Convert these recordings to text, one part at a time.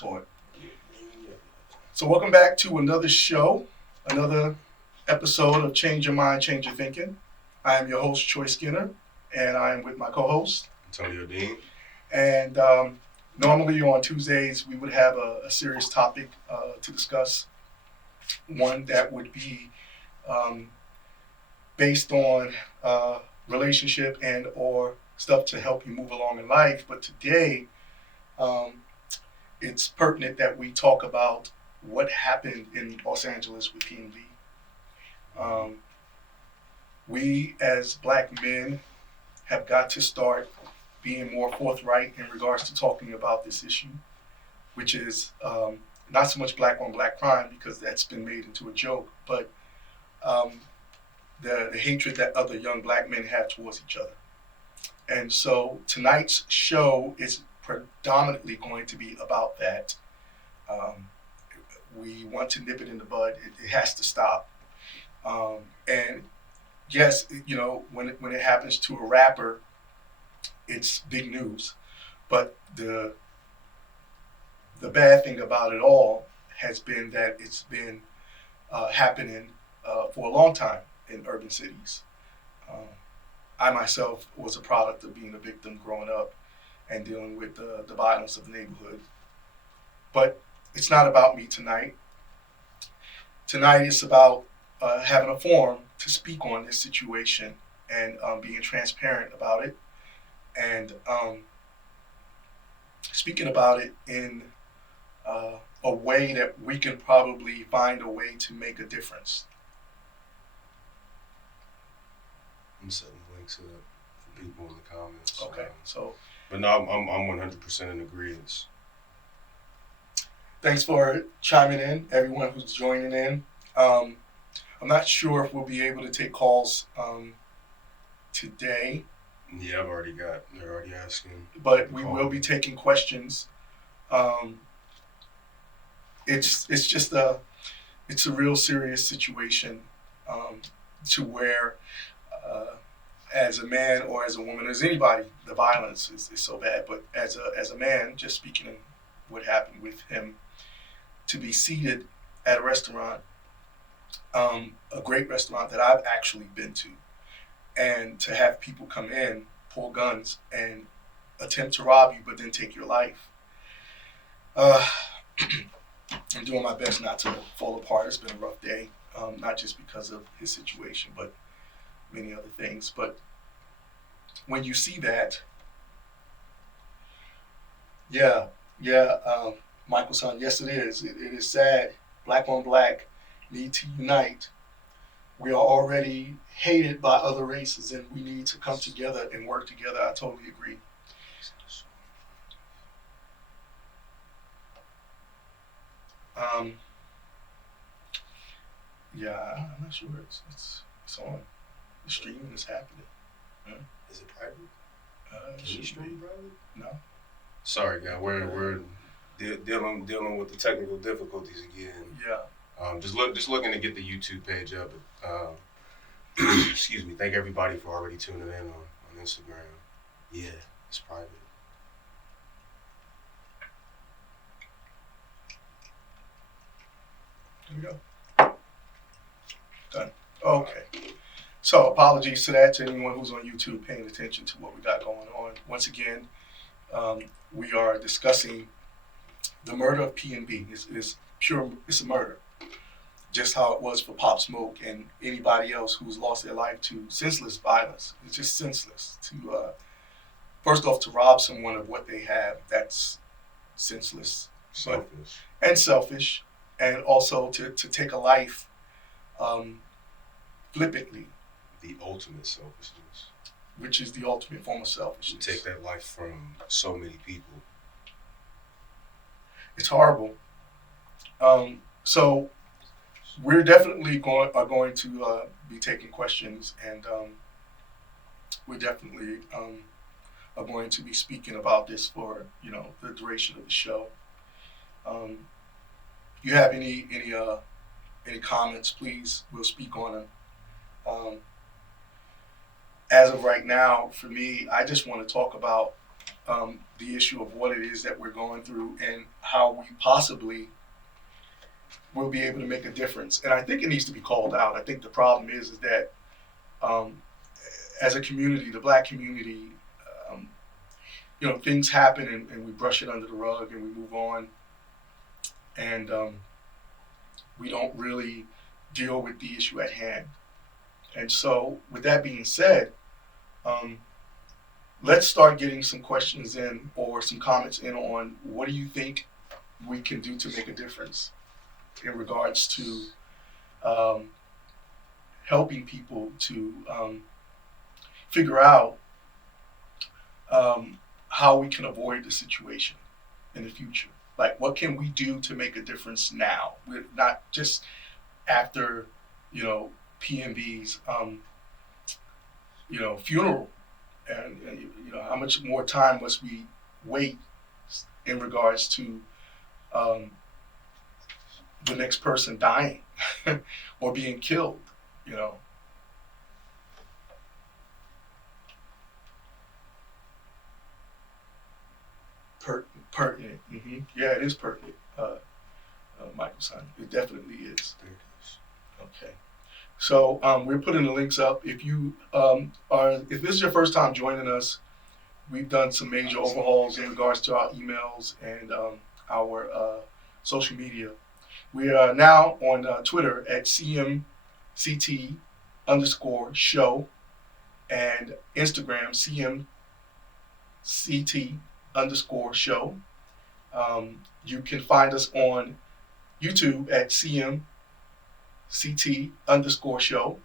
for it. So welcome back to another show, another episode of Change Your Mind, Change Your Thinking. I am your host, Troy Skinner, and I am with my co-host, Antonio Dean. And normally on Tuesdays, we would have a serious topic to discuss, one that would be based on relationship and or stuff to help you move along in life. But today, it's pertinent that we talk about what happened in Los Angeles with PNB. We as black men have got to start being more forthright in regards to talking about this issue, which is not so much black on black crime, because that's been made into a joke, but the hatred that other young black men have towards each other. And so tonight's show is predominantly going to be about that. We want to nip it in the bud. It has to stop. And yes, you know, when it happens to a rapper, it's big news. But the bad thing about it all has been that it's been happening for a long time in urban cities. I myself was a product of being a victim growing up and dealing with the violence of the neighborhood. But it's not about me tonight. Tonight it's about having a forum to speak on this situation and being transparent about it, and speaking about it in a way that we can probably find a way to make a difference. I'm setting links up for people in the comments. Okay, so. But no, I'm 100% in agreement. Thanks for chiming in, everyone who's joining in. I'm not sure if we'll be able to take calls today. Yeah, they're already asking. But we will be taking questions. It's just it's a real serious situation to where as a man or as a woman, as anybody, the violence is so bad. But as a man, just speaking of what happened with him, to be seated at a restaurant, a great restaurant that I've actually been to, and to have people come in, pull guns, and attempt to rob you, but then take your life. I'm doing my best not to fall apart. It's been a rough day, not just because of his situation, but many other things. But when you see that, Michael son, yes it is. It is sad. Black on black need to unite. We are already hated by other races, and we need to come together and work together. I totally agree. I'm not sure it's on. The streaming is happening. Is it private? Can you stream private? No. Sorry, guys. We're dealing with the technical difficulties again. Yeah. Just looking to get the YouTube page up. Excuse me. Thank everybody for already tuning in on Instagram. Yeah, it's private. There we go. Done. Okay. So apologies to that, to anyone who's on YouTube paying attention to what we got going on. Once again, we are discussing the murder of PNB. It's a murder. Just how it was for Pop Smoke and anybody else who's lost their life to senseless violence. It's just senseless to, first off, to rob someone of what they have. That's senseless. Selfish. And selfish. And also to take a life flippantly. The ultimate selfishness. Which is the ultimate form of selfishness. You take that life from so many people. It's horrible. So we're definitely going to be taking questions, and we definitely are going to be speaking about this for the duration of the show. If you have any comments, please, we'll speak on them. As of right now, for me, I just want to talk about the issue of what it is that we're going through and how we possibly will be able to make a difference. And I think it needs to be called out. I think the problem is that um, as a community, the black community, um, things happen and we brush it under the rug and we move on, and we don't really deal with the issue at hand. And so, with that being said, um, let's start getting some questions in or some comments in on what do you think we can do to make a difference in regards to um, helping people to figure out how we can avoid the situation in the future. Like, what can we do to make a difference now? We're not just after, PNB's, funeral, and how much more time must we wait in regards to um, the next person dying or being killed, you know. Pertinent. Yeah, it is pertinent, Michael son. It definitely is. Okay. So we're putting the links up. If you if this is your first time joining us, we've done some major overhauls in regards to our emails and our social media. We are now on Twitter at CMCT underscore show and Instagram CMCT underscore show. You can find us on YouTube at CMCT underscore show.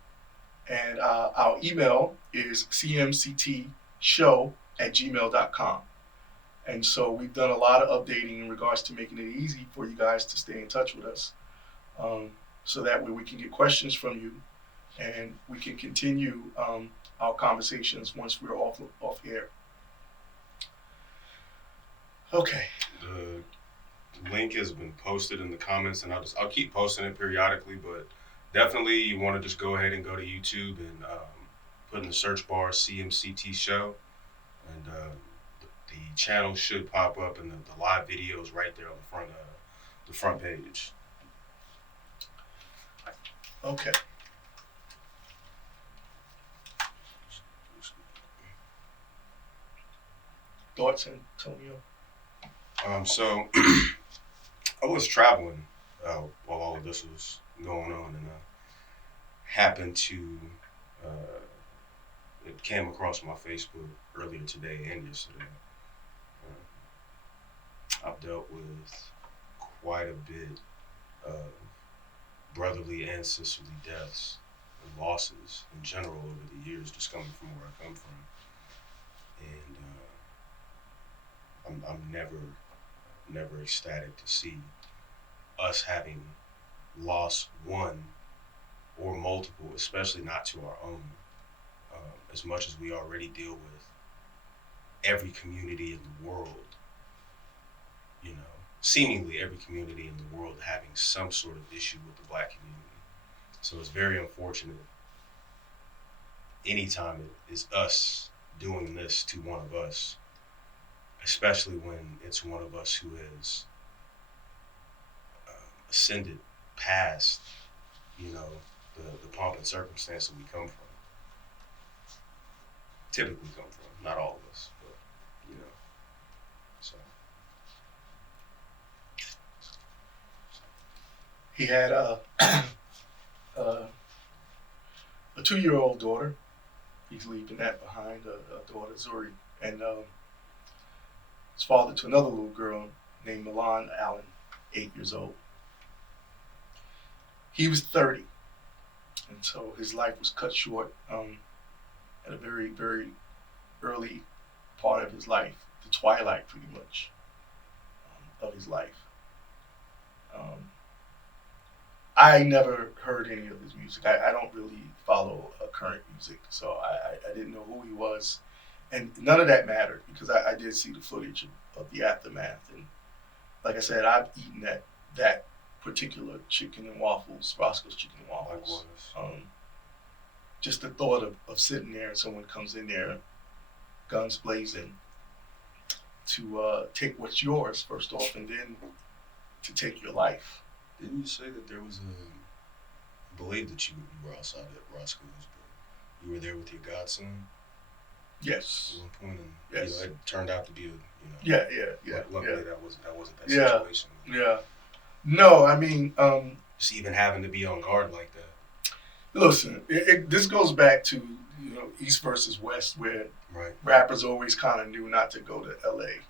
And our email is cmctshow@gmail.com. And so we've done a lot of updating in regards to making it easy for you guys to stay in touch with us. So that way we can get questions from you and we can continue our conversations once we're off air. Okay. The link has been posted in the comments, and I'll keep posting it periodically, but definitely you want to just go ahead and go to YouTube and put in the search bar CMCT show, and the channel should pop up, and the live video is right there on the front page. Okay. Thoughts, Antonio? So I was traveling while all of this was going on, and happened to it came across my Facebook earlier today and yesterday. I've dealt with quite a bit of brotherly and sisterly deaths and losses in general over the years, just coming from where I come from, and I'm never ecstatic to see us having lost one or multiple, especially not to our own, as much as we already deal with every community in the world, seemingly every community in the world having some sort of issue with the black community. So it's very unfortunate anytime it is us doing this to one of us, especially when it's one of us who has ascended past, the pomp and circumstance that we come from. Typically come from, not all of us, but so. He had a 2-year-old daughter. He's leaving that behind, a daughter, Zuri, and his father to another little girl named Milan Allen, 8 years old. He was 30, and so his life was cut short at a very, very early part of his life, the twilight, pretty much, of his life. I never heard any of his music. I don't really follow current music, so I didn't know who he was. And none of that mattered because I did see the footage of the aftermath. And like I said, I've eaten that particular chicken and waffles, Roscoe's Chicken and Waffles. Just the thought of sitting there and someone comes in there, guns blazing, take what's yours first off, and then to take your life. Didn't you say that there was I believe that you were outside at Roscoe's, but you were there with your godson Yes. at one point, and Yes. it turned out to be Yeah. luckily that wasn't that Yeah. situation. Yeah. No, I mean, Just even having to be on guard like that. listen, this goes back to East versus West, where Right. rappers always kind of knew not to go to L.A.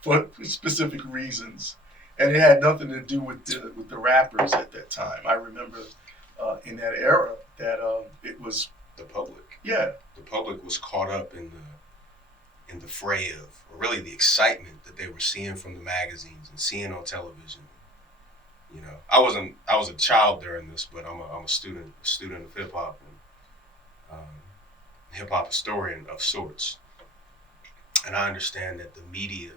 for specific reasons, and it had nothing to do with the rappers at that time. I remember in that era that it was The public. yeah. The public was caught up in the fray of, or really the excitement that they were seeing from the magazines and seeing on television. I was a child during this, but I'm a student of hip hop and hip hop historian of sorts, and I understand that the media,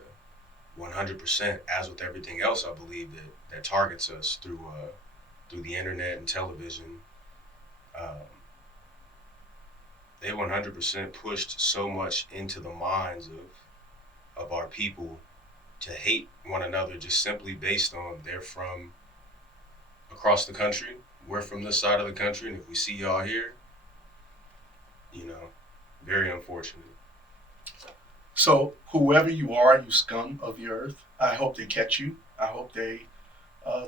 100%, as with everything else, I believe that targets us through the internet and television. They 100% pushed so much into the minds of our people to hate one another just simply based on they're from across the country. We're from this side of the country, and if we see y'all here, very unfortunate. So whoever you are, you scum of the earth, I hope they catch you. I hope they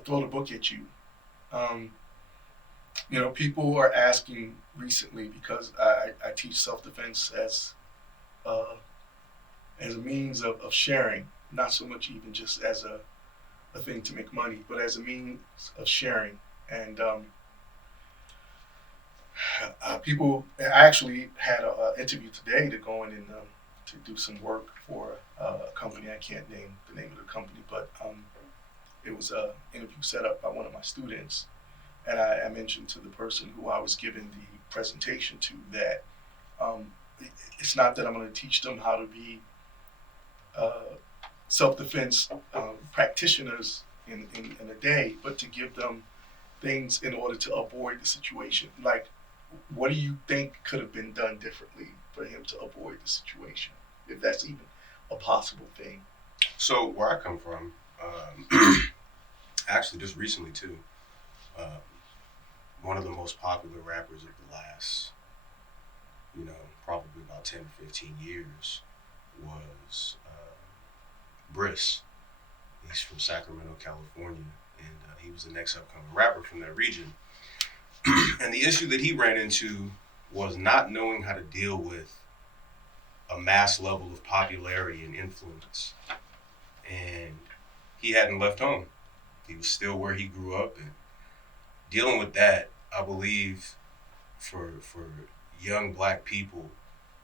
throw the book at you. People are asking recently, because I teach self-defense as a means of sharing, not so much even just as a thing to make money, but as a means of sharing. And people actually had an interview today to go in and to do some work for a company. I can't name the name of the company, but it was an interview set up by one of my students. And I mentioned to the person who I was giving the presentation to that it's not that I'm going to teach them how to be self-defense practitioners in a day, but to give them things in order to avoid the situation. Like, what do you think could have been done differently for him to avoid the situation, if that's even a possible thing? So where I come from, actually just recently too, one of the most popular rappers of the last, probably about 10 or 15 years was Briss. He's from Sacramento, California, and he was the next upcoming rapper from that region. And the issue that he ran into was not knowing how to deal with a mass level of popularity and influence. And he hadn't left home. He was still where he grew up, and dealing with that, I believe, for young black people,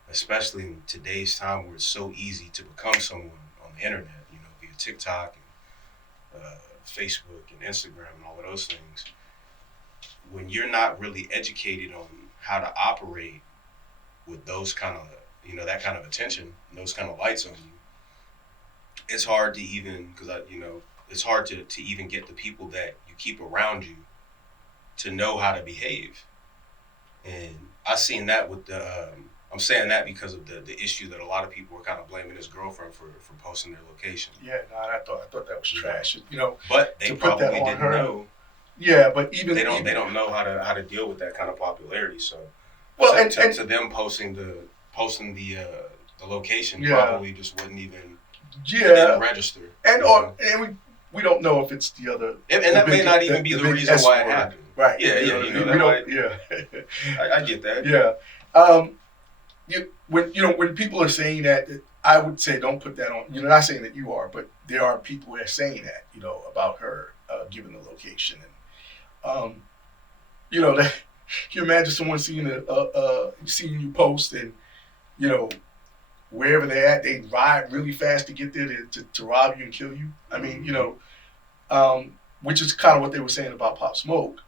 especially in today's time where it's so easy to become someone on the internet, via TikTok and Facebook and Instagram and all of those things, when you're not really educated on how to operate with those kind of, that kind of attention and those kind of lights on you, it's hard to even, it's hard to even get the people that you keep around you to know how to behave. And I've seen that with I'm saying that because of the issue that a lot of people were kind of blaming his girlfriend for posting their location. Yeah, no, I thought that was trash. But they probably didn't know. Yeah, but even they don't know how to deal with that kind of popularity. So, well, to them posting the location probably just wouldn't even didn't register. And we don't know if it's the other. And that may not even be the reason why it happened. Right. Yeah, I get that. Yeah. When people are saying that, I would say don't put that on. Not saying that you are, but there are people who are saying that, about her giving the location, and that you imagine someone seeing you post, and wherever they're at, they ride really fast to get there to rob you and kill you. I mean, which is kind of what they were saying about Pop Smoke.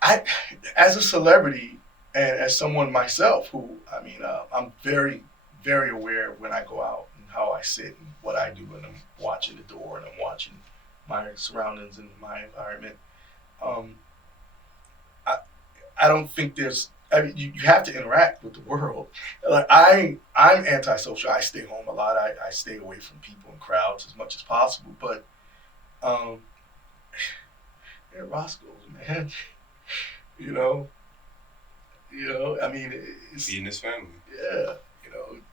As a celebrity and as someone myself who, I'm very, very aware when I go out and how I sit and what I do, and I'm watching the door and I'm watching my surroundings and my environment. I don't think there's I mean, you have to interact with the world. Like I'm antisocial. I stay home a lot. I stay away from people and crowds as much as possible. But um, yeah, Roscoe's, man. You know, I mean, it's Feeding his family. yeah.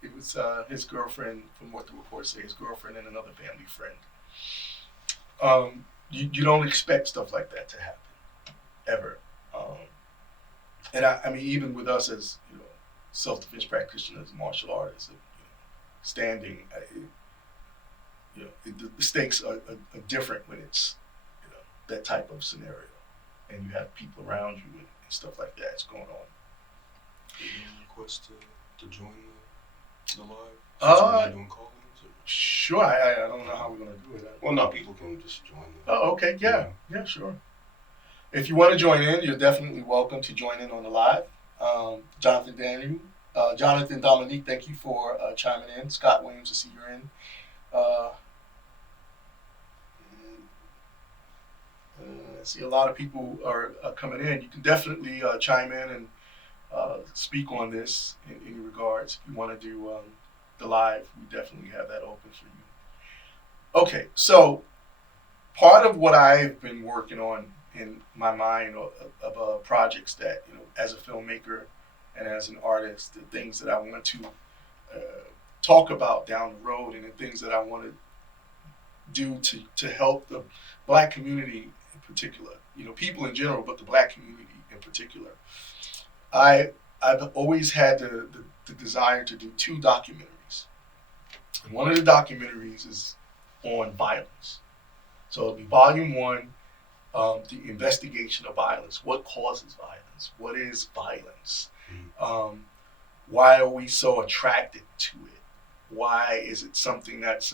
It was his girlfriend, from what the reports say, his girlfriend and another family friend. You don't expect stuff like that to happen ever. Um, and I mean, even with us as self-defense practitioners, martial artists, standing, the stakes are different when it's that type of scenario, and you have people around you and stuff like that's going on. Any request to join the live? Uh, We're not doing call-ins. Sure. I don't know how we're gonna do it. Well, no, people can just join. Oh, okay. Yeah, sure. If you want to join in, you're definitely welcome to join in on the live. Jonathan Dominique, thank you for chiming in. Scott Williams, I see you're in. I see a lot of people are coming in. You can definitely chime in and speak on this in any regards. If you want to do the live, we definitely have that open for you. Okay, so part of what I've been working on in my mind of projects that, as a filmmaker and as an artist, the things that I want to uh, talk about down the road, and the things that I want to do to help the black community in particular, people in general, but the black community in particular. I've always had the desire to do 2 documentaries. And one of the documentaries is on violence. So it'll be volume 1, the investigation of violence. What causes violence? What is violence? Why are we so attracted to it? Why is it something that's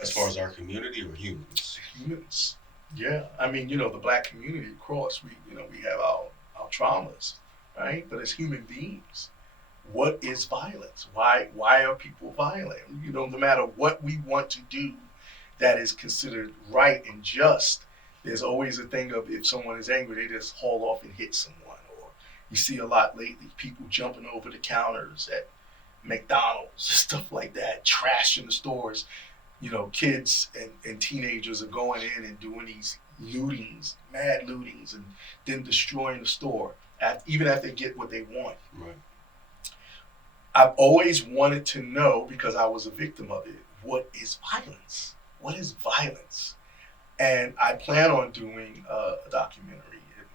as far as our community or humans? Humans. Yeah, I mean, the black community, of course, we have our traumas, right? But as human beings, what is violence? Why are people violent? No matter what we want to do that is considered right and just, there's always a thing of, if someone is angry, they just haul off and hit someone. Or you see a lot lately, people jumping over the counters at McDonald's, stuff like that, trash in the stores. Kids and teenagers are going in and doing these lootings, mad lootings, and then destroying the store, even after they get what they want. Right. I've always wanted to know, because I was a victim of it, what is violence? What is violence? And I plan on doing a documentary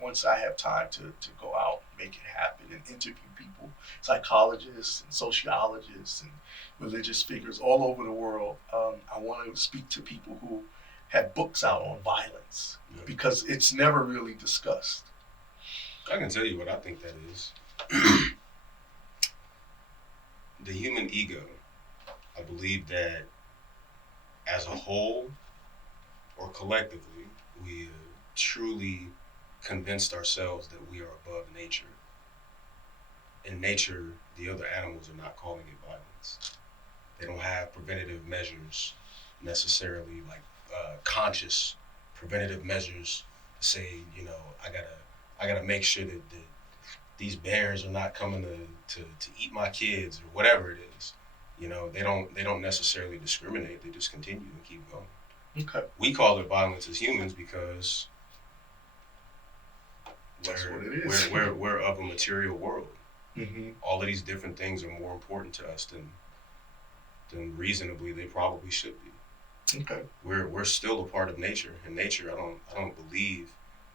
once I have time to go out, make it happen, and interview people, psychologists and sociologists and religious figures all over the world. I want to speak to people who have books out on violence, because it's never really discussed. I can tell you what I think that is. The human ego. I believe that as a whole or collectively, we truly convinced ourselves that we are above nature. In nature, the other animals are not calling it violence. They don't have preventative measures necessarily, like conscious preventative measures to say, I gotta make sure that these bears are not coming to eat my kids or whatever it is. They don't necessarily discriminate. They just continue and keep going. Okay. We call it violence as humans because that's what it is. We're of a material world. Mm-hmm. All of these different things are more important to us than reasonably they probably should be. Okay. We're still a part of nature. In nature, I don't believe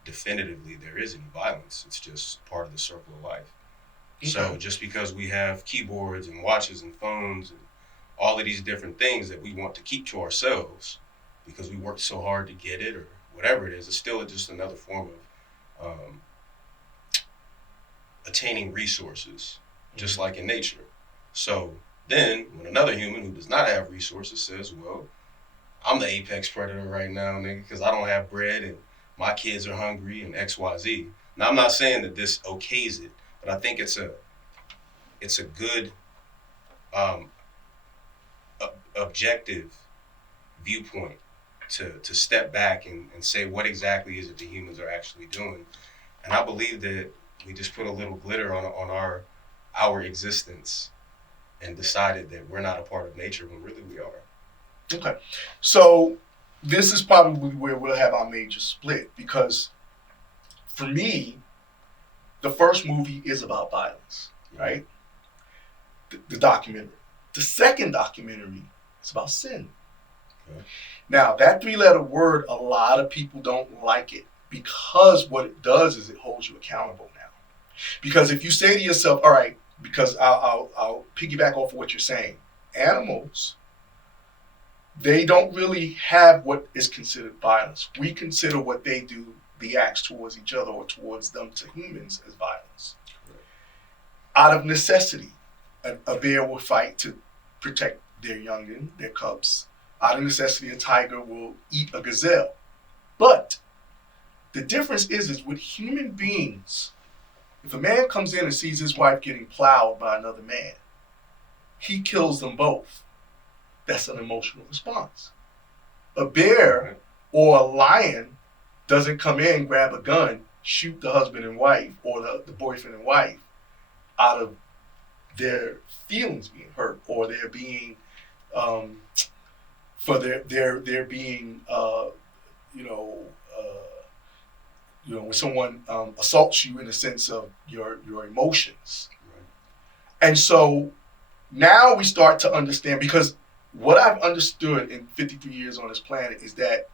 definitively there is any violence. It's just part of the circle of life. Okay. So just because we have keyboards and watches and phones and all of these different things that we want to keep to ourselves because we worked so hard to get it or whatever it is, it's still just another form of attaining resources, just like in nature. So then when another human who does not have resources says, well, I'm the apex predator right now, nigga, because I don't have bread and my kids are hungry and XYZ. Now, I'm not saying that this okays it, but I think it's a good objective viewpoint to step back and say what exactly is it the humans are actually doing. And I believe that We just put a little glitter on our existence and decided that we're not a part of nature when really we are. Okay. So this is probably where we'll have our major split, because for me, the first movie is about violence, right? The documentary. The second documentary is about sin. Okay. Now, that 3-letter word, a lot of people don't like it, because what it does is it holds you accountable now. Because if you say to yourself, all right, because I'll piggyback off of what you're saying, animals, they don't really have what is considered violence. We consider what they do, the acts towards each other or towards them to humans, as violence. Out of necessity, a bear will fight to protect their youngin, their cubs. Out of necessity, a tiger will eat a gazelle. But the difference is with human beings, if a man comes in and sees his wife getting plowed by another man, he kills them both. That's an emotional response. A bear or a lion doesn't come in, grab a gun, shoot the husband and wife or the boyfriend and wife out of their feelings being hurt, or they're being for their being when someone assaults you in the sense of your emotions. Right. And so now we start to understand, because what I've understood in 53 years on this planet is that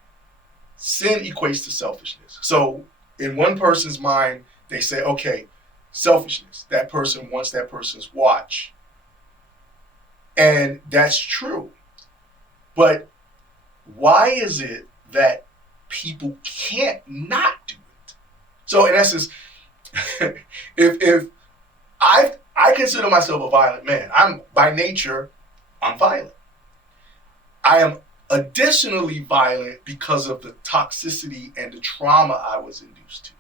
sin equates to selfishness. So in one person's mind, they say, okay, selfishness. That person wants that person's watch. And that's true. But why is it that people can't not do it? So in essence, if I consider myself a violent man, by nature, I'm violent. I am additionally violent because of the toxicity and the trauma I was induced to.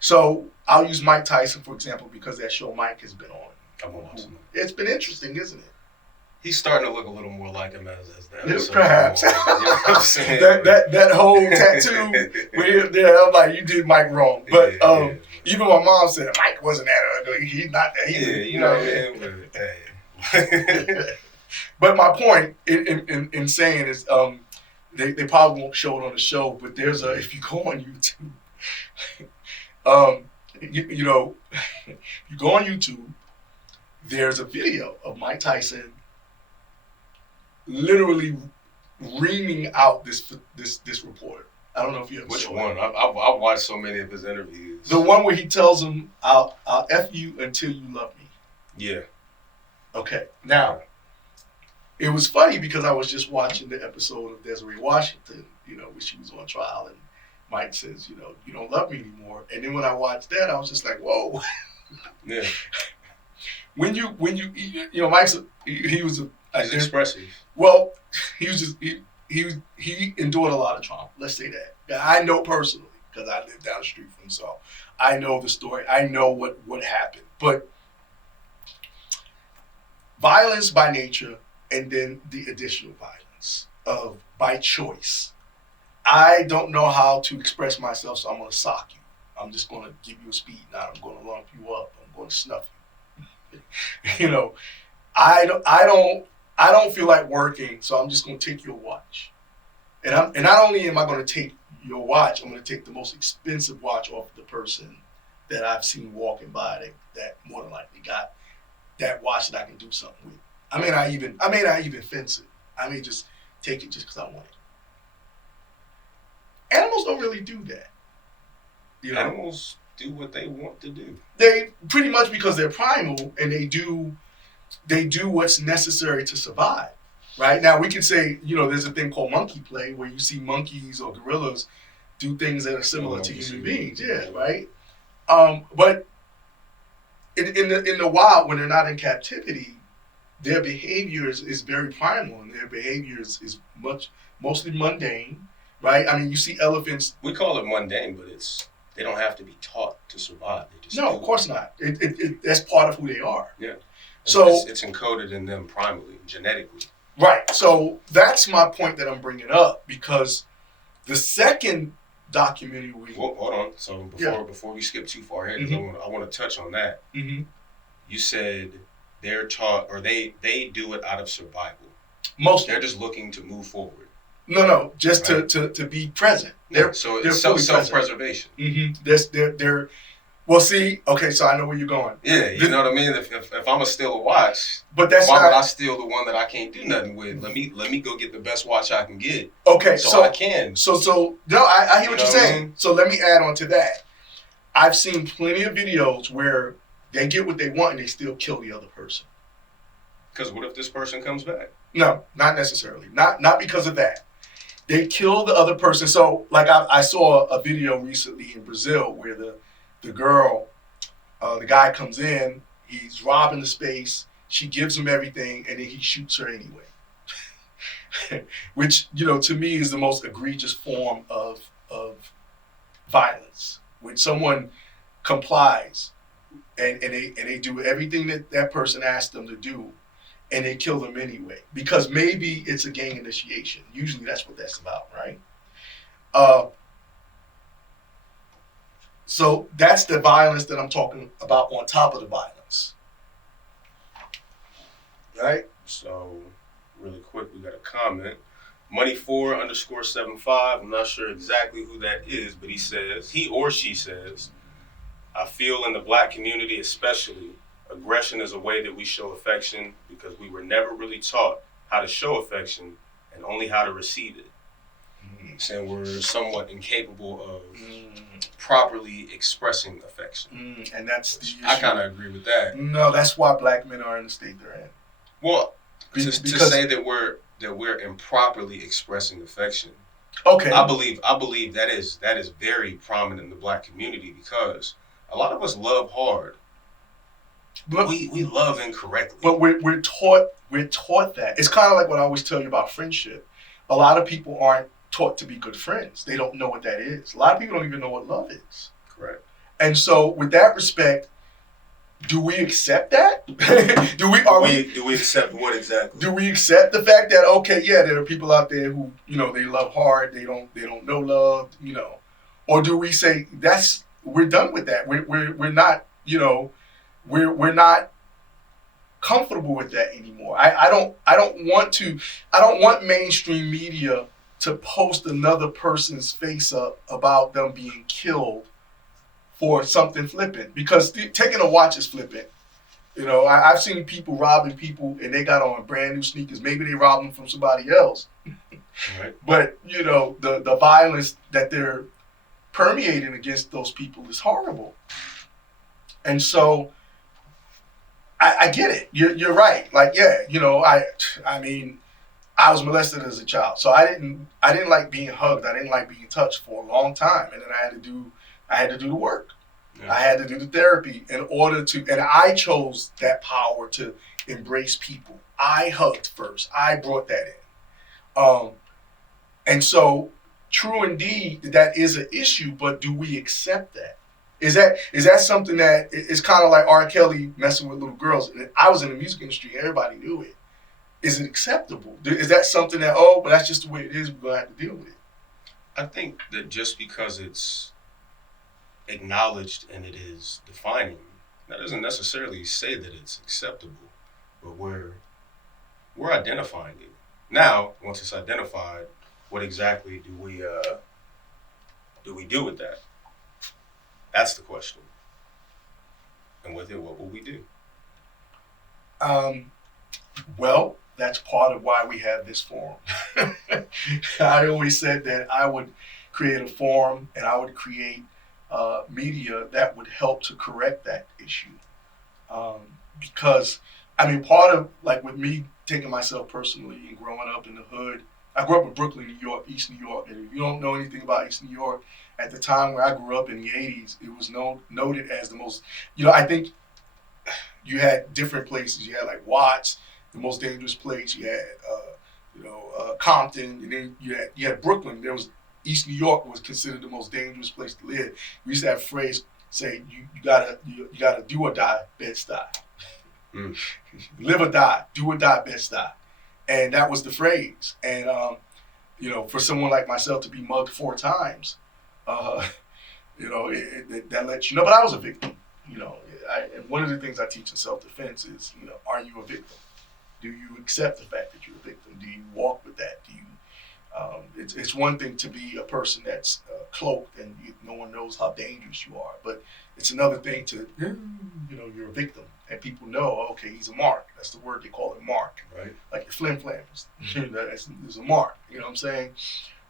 So I'll use Mike Tyson, for example, because that show Mike has been on. It's been interesting, isn't it? He's starting to look a little more like him as that. Yeah, perhaps. You know what I'm saying? that whole tattoo, I'm like, you did Mike wrong. But even my mom said, Mike wasn't that ugly. He's not that. You know what I mean? But my point in saying is, they probably won't show it on the show, but there's if you go on YouTube, you go on YouTube, there's a video of Mike Tyson literally reaming out this reporter. I don't know if you ever Which saw one? it. I've watched so many of his interviews. The one where he tells him, I'll F you until you love me. Yeah. Okay. Now, it was funny because I was just watching the episode of Desiree Washington, when she was on trial, and Mike says, you don't love me anymore. And then when I watched that, I was just like, whoa. Yeah. When you Mike's he was he's expressive. Well, he was just he endured a lot of trauma. Let's say that. I know personally because I live down the street from him, so I know the story. I know what happened. But violence by nature, and then the additional violence of by choice. I don't know how to express myself, so I'm going to sock you. I'm just going to give you a speed knot. I'm going to lump you up. I'm going to snuff you. I don't feel like working, so I'm just going to take your watch. And not only am I going to take your watch, I'm going to take the most expensive watch off of the person that I've seen walking by that more than likely got that watch that I can do something with. I may not even fence it. I may just take it just because I want it. Animals don't really do that. Animals do what they want to do. They pretty much, because they're primal, and they do what's necessary to survive. Right? Now we can say, there's a thing called monkey play where you see monkeys or gorillas do things that are similar to human beings. Yeah, right? But in the wild, when they're not in captivity, their behavior is very primal, and their behavior is mostly mundane, right? I mean, you see elephants. We call it mundane, but they don't have to be taught to survive. They just of course not. That's part of who they are. Yeah. So it's encoded in them primally, genetically. Right. So that's my point that I'm bringing up, because the second documentary. Well, hold on. So before we skip too far ahead, because I want to touch on that. Mm-hmm. You said they're taught, or they do it out of survival. Mostly, they're just looking to move forward. No, just right? to be present. So it's self-preservation. Mm-hmm. They're well. See, okay, so I know where you're going. Yeah, you know what I mean. If I'm gonna steal a watch, but that's why would I steal the one that I can't do nothing with? Let me go get the best watch I can get. Okay, so I can. So no, I hear what you're saying. I mean? So let me add on to that. I've seen plenty of videos where they get what they want and they still kill the other person. Because what if this person comes back? No, not necessarily. Not because of that. They kill the other person. So, like I saw a video recently in Brazil where the girl, the guy comes in, he's robbing the space, she gives him everything, and then he shoots her anyway. Which, to me is the most egregious form of violence. When someone complies and they do everything that person asked them to do, and they kill them anyway, because maybe it's a gang initiation. Usually that's what that's about, right? So that's the violence that I'm talking about on top of the violence. Right? So, really quick, we got a comment. Money4_75. I'm not sure exactly who that is, but he or she says, I feel in the black community especially, aggression is a way that we show affection because we were never really taught how to show affection and only how to receive it. Saying we're somewhat incapable of properly expressing affection. And that's the issue. I kind of agree with that. No, that's why black men are in the state they're in. Well, to say that we're improperly expressing affection. Okay. I believe that is very prominent in the black community because a lot of us love hard. But we love incorrectly. But we're taught that. It's kind of like what I always tell you about friendship. A lot of people aren't taught to be good friends. They don't know what that is. A lot of people don't even know what love is. Correct. And so, with that respect, do we accept that? do we accept what exactly? Do we accept the fact that there are people out there who they love hard, they don't know love, or do we say we're done with that? We're not we're not comfortable with that anymore. I don't want mainstream media to post another person's face up about them being killed for something flippant, because taking a watch is flippant. I've seen people robbing people and they got on brand new sneakers. Maybe they robbed them from somebody else. Right. But the violence that they're permeating against those people is horrible. And so I get it. You're right. Like, I mean, I was molested as a child, so I didn't like being hugged. I didn't like being touched for a long time, and then I had to do the work. Yeah. I had to do the therapy in order to, and I chose that power to embrace people. I hugged first. I brought that in. And so, true indeed, that is an issue. But do we accept that? Is that something that is kind of like R. Kelly messing with little girls? And I was in the music industry, everybody knew it. Is it acceptable? Is that something that, but that's just the way it is, we're going to have to deal with it? I think that just because it's acknowledged and it is defining, that doesn't necessarily say that it's acceptable, but we're identifying it. Now, once it's identified, what exactly do we do with that? That's the question. And with it, what will we do? Well, that's part of why we have this forum. I always said that I would create a forum and I would create media that would help to correct that issue. Because, part of, like with me taking myself personally and growing up in the hood, I grew up in Brooklyn, New York, East New York. And if you don't know anything about East New York, at the time where I grew up in the 80s, it was noted as the most, I think you had different places. You had like Watts, the most dangerous place. You had, Compton, and then you had Brooklyn. There was East New York was considered the most dangerous place to live. We used to have a phrase say, you gotta do or die, Bed-Stuy. Live or die, do or die, Bed-Stuy. And that was the phrase. And for someone like myself to be mugged 4 times, Uh, that lets you know. But I was a victim. And one of the things I teach in self-defense is, are you a victim? Do you accept the fact that you're a victim? Do you walk with that? Do you? It's one thing to be a person that's cloaked and no one knows how dangerous you are, but it's another thing to, you're a victim and people know, okay, he's a mark. That's the word they call it, mark. Right. Like your flim flams. There's a mark. You know what I'm saying?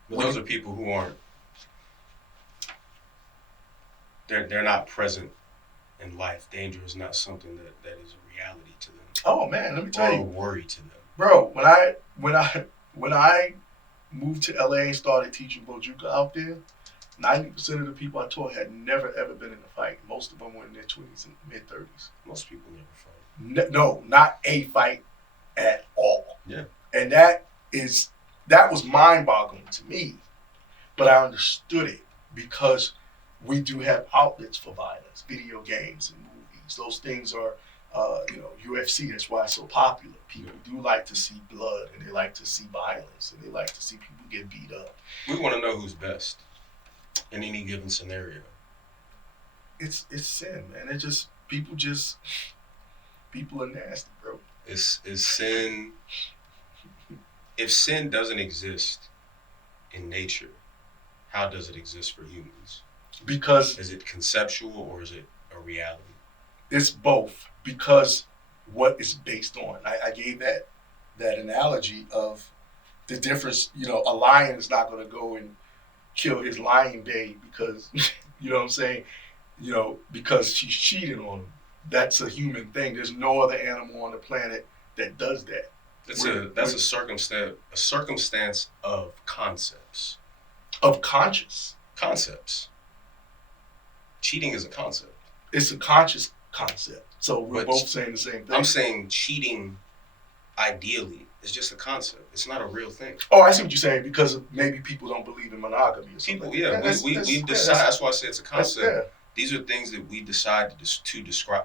But those are people who aren't. They're not present in life. Danger is not something that is a reality to them. Oh man, let me tell or you, a worry to them. bro. When I moved to LA and started teaching Bojuka out there, 90% of the people I taught had never ever been in a fight. Most of them were in their 20s and mid 30s. Most people never fight. No, not a fight at all. Yeah. And that was mind-boggling to me, but I understood it because we do have outlets for violence, video games and movies. Those things are, UFC. That's why it's so popular. People do like to see blood, and they like to see violence, and they like to see people get beat up. We want to know who's best in any given scenario. It's sin, man. People are nasty, bro. Is sin? If sin doesn't exist in nature, how does it exist for humans? Because is it conceptual or is it a reality? It's both, because what it's based on. I gave that analogy of the difference. A lion is not going to go and kill his lion babe because, you know what I'm saying? Because she's cheating on him. That's a human thing. There's no other animal on the planet that does that. That's a circumstance of concepts. Of conscious. Concepts. Cheating is a concept. It's a conscious concept. So we're both saying the same thing. I'm saying cheating, ideally, is just a concept. It's not a real thing. Oh, I see what you're saying, because maybe people don't believe in monogamy or something. People, yeah, we decide. That's why I say it's a concept. These are things that we decide to describe.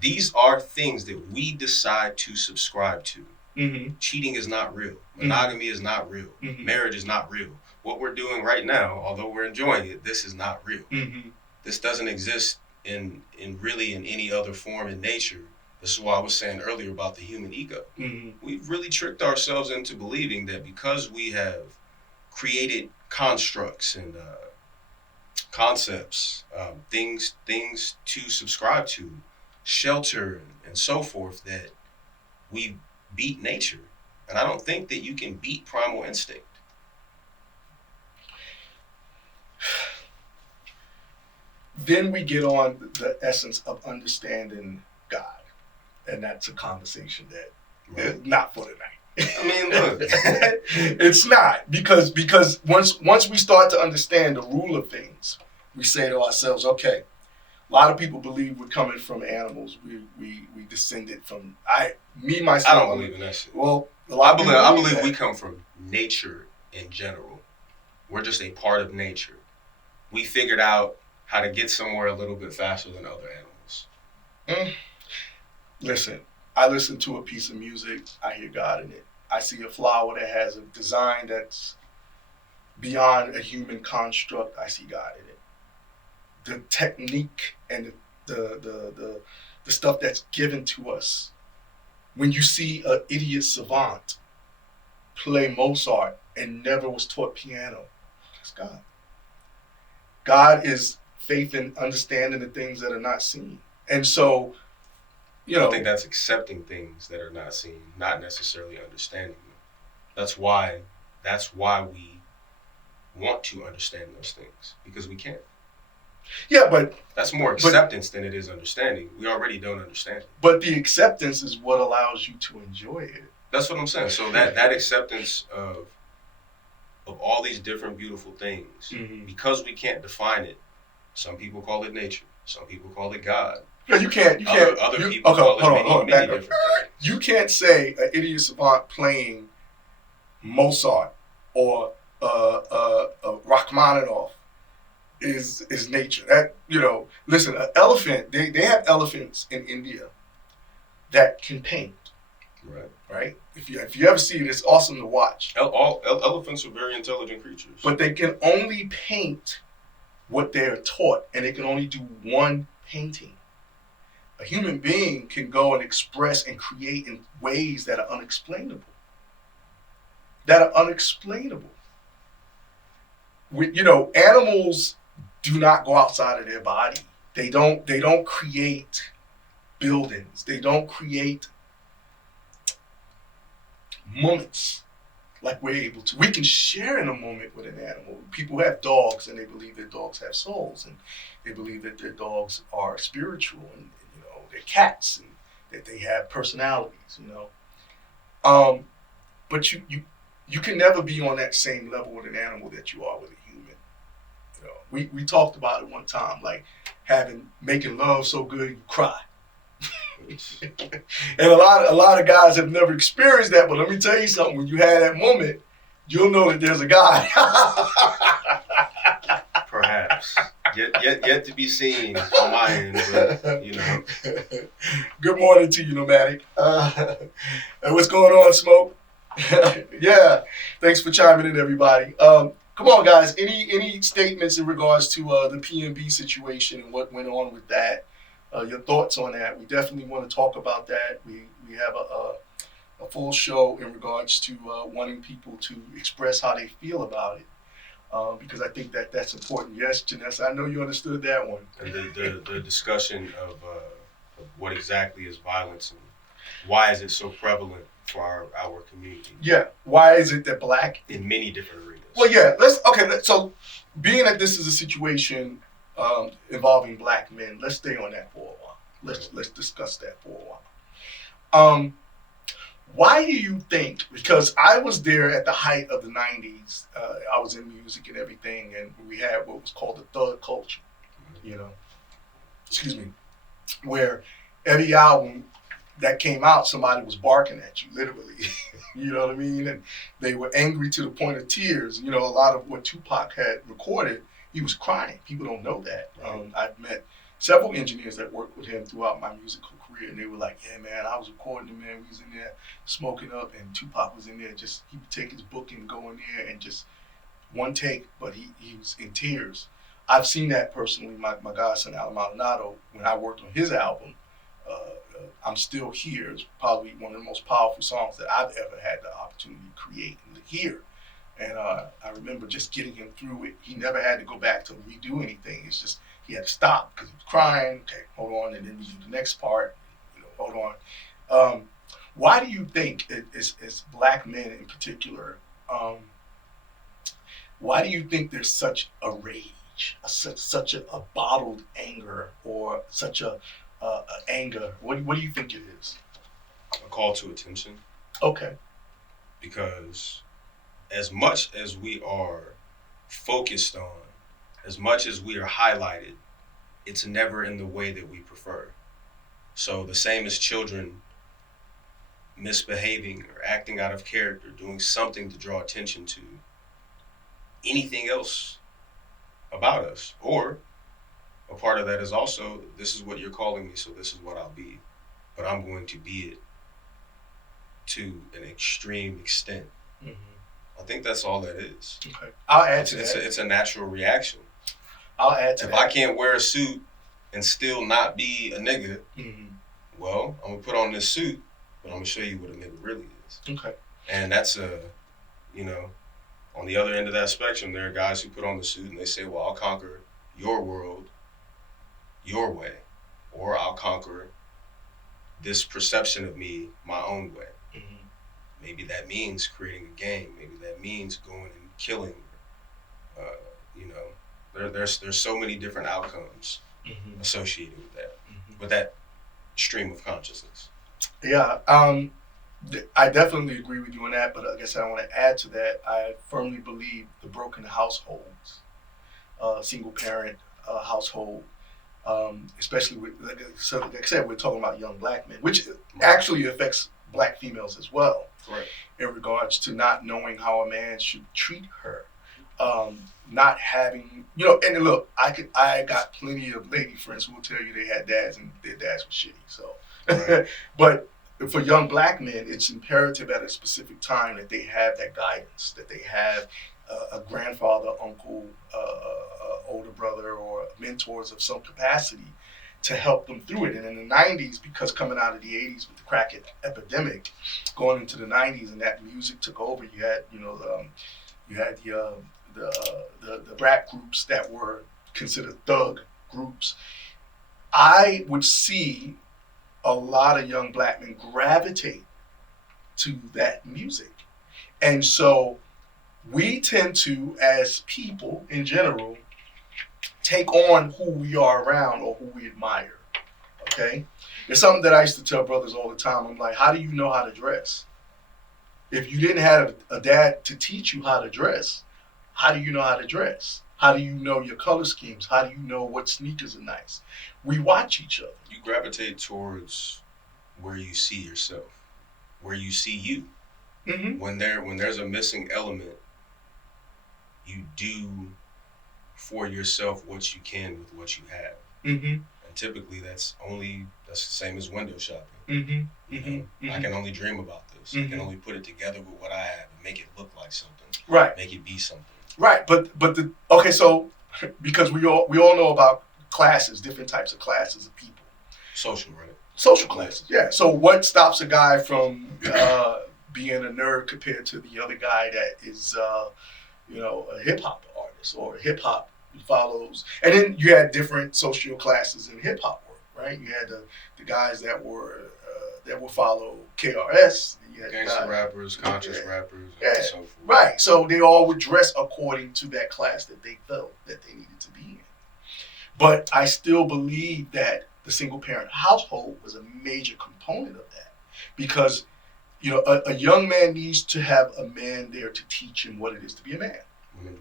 These are things that we decide to subscribe to. Mm-hmm. Cheating is not real. Monogamy is not real. Mm-hmm. Marriage is not real. What we're doing right now, although we're enjoying it, this is not real. Mm-hmm. This doesn't exist in any other form in nature. This is why I was saying earlier about the human ego. Mm-hmm. We've really tricked ourselves into believing that because we have created constructs and concepts, things to subscribe to, shelter and so forth, that we beat nature. And I don't think that you can beat primal instinct. Then we get on the essence of understanding God. And that's a conversation that is not for tonight. I mean, look. It's not, because once we start to understand the rule of things, we say to ourselves, okay, a lot of people believe we're coming from animals. We descended from myself. I don't believe in that shit. Well, I believe we come from nature in general. We're just a part of nature. We figured out how to get somewhere a little bit faster than other animals. Listen, I listen to a piece of music, I hear God in it. I see a flower that has a design that's beyond a human construct, I see God in it. The technique and the stuff that's given to us. When you see an idiot savant play Mozart and never was taught piano, that's God. God is faith in understanding the things that are not seen. And so, I think that's accepting things that are not seen, not necessarily understanding them. That's why we want to understand those things, because we can't. Yeah, but that's more acceptance than it is understanding. We already don't understand it. But the acceptance is what allows you to enjoy it. That's what I'm saying. So that acceptance of all these different beautiful things, because we can't define it. Some people call it nature. Some people call it God. No, you can't. Other people call it many different things. You can't say an idiot savant playing Mozart or Rachmaninoff is nature. That, listen, an elephant. They have elephants in India that can paint. Right. right? If you ever see it, it's awesome to watch. Elephants are very intelligent creatures. But they can only paint what they're taught, and they can only do one painting. A human being can go and express and create in ways that are unexplainable. Animals do not go outside of their body. They don't create buildings. They don't create moments like we're able to. We can share in a moment with an animal. People have dogs and they believe their dogs have souls, and they believe that their dogs are spiritual, and they're cats, and that they have personalities. But you can never be on that same level with an animal that you are with a human. We talked about it one time, like making love so good you cry. And a lot of guys have never experienced that, but let me tell you something. When you have that moment, you'll know that there's a God. Perhaps. Yet to be seen on my end, but Good morning to you, Nomadic. What's going on, Smoke? Yeah, thanks for chiming in, everybody. Come on, guys. Any statements in regards to the PNB situation and what went on with that? Your thoughts on that? We definitely want to talk about that. We have a full show in regards to wanting people to express how they feel about it, because I think that's important. Yes, Janessa, I know you understood that one. And the discussion of what exactly is violence and why is it so prevalent for our community? Yeah, why is it that black in many different arenas? Well, yeah. So being that this is a situation involving black men, let's stay on that for a while. Let's discuss that for a while. Why do you think? Because I was there at the height of the '90s. I was in music and everything, and we had what was called the thug culture. Excuse me, where every album that came out, somebody was barking at you, literally. You know what I mean? And they were angry to the point of tears. A lot of what Tupac had recorded, he was crying. People don't know that. I've met several engineers that worked with him throughout my musical career, and they were like, yeah, man, I was recording him, man. We was in there smoking up, and Tupac was in there. He would take his book and go in there and just one take, but he was in tears. I've seen that personally. My godson, Alan Maldonado, when I worked on his album, I'm Still Here is probably one of the most powerful songs that I've ever had the opportunity to create and to hear. And I remember just getting him through it. He never had to go back to redo anything. It's just he had to stop because he was crying. Okay, hold on, and then we do the next part. Hold on. Why do you think, as black men in particular, why do you think there's such a rage, such a bottled anger, or such a anger? What do you think it is? A call to attention. Okay. Because as much as we are focused on, as much as we are highlighted, it's never in the way that we prefer. So the same as children misbehaving or acting out of character, doing something to draw attention to anything else about us, or a part of that is also, this is what you're calling me, so this is what I'll be. But I'm going to be it to an extreme extent. Mm-hmm. I think that's all that is. Okay. I'll add to that. It's a natural reaction. I'll add to that. If I can't wear a suit and still not be a nigga, well, I'm going to put on this suit, but I'm going to show you what a nigga really is. Okay. And that's on the other end of that spectrum, there are guys who put on the suit and they say, well, I'll conquer your world your way, or I'll conquer this perception of me my own way. Mm-hmm. Maybe that means creating a gang. Maybe that means going and killing. There's so many different outcomes associated with that stream of consciousness. Yeah, I definitely agree with you on that, but I guess I want to add to that. I firmly believe the broken households, single parent household, especially with, like I said, we're talking about young black men, which actually affects black females as well. Right. In regards to not knowing how a man should treat her, not having, and look, I got plenty of lady friends who will tell you they had dads and their dads were shitty. So, right. But for young black men, it's imperative at a specific time that they have that guidance, that they have a grandfather, uncle, older brother, or mentors of some capacity to help them through it. And in the 90s, because coming out of the 80s with the crack epidemic, going into the 90s, and that music took over, you had, you had the rap groups that were considered thug groups. I would see a lot of young black men gravitate to that music. And so we tend to, as people in general, take on who we are around or who we admire. Okay? It's something that I used to tell brothers all the time. I'm like, how do you know how to dress? If you didn't have a dad to teach you how to dress, how do you know how to dress? How do you know your color schemes? How do you know what sneakers are nice? We watch each other. You gravitate towards where you see yourself, where you see you. Mm-hmm. When there's a missing element, you do for yourself what you can with what you have. Mm-hmm. And typically that's the same as window shopping. Mm-hmm. You know, Mm-hmm. I can only dream about this. Mm-hmm. I can only put it together with what I have and make it look like something. Right. Make it be something. Right. Okay, so because we all know about classes, different types of classes of people. Social, right? Social classes, yeah. So what stops a guy from being a nerd compared to the other guy that is, a hip hop artist or hip hop follows? And then you had different social classes in hip hop work, right? You had the guys that would follow KRS. Gangster rappers, conscious rappers, and so forth. Right. So they all would dress according to that class that they felt that they needed to be in. But I still believe that the single parent household was a major component of that, because a young man needs to have a man there to teach him what it is to be a man.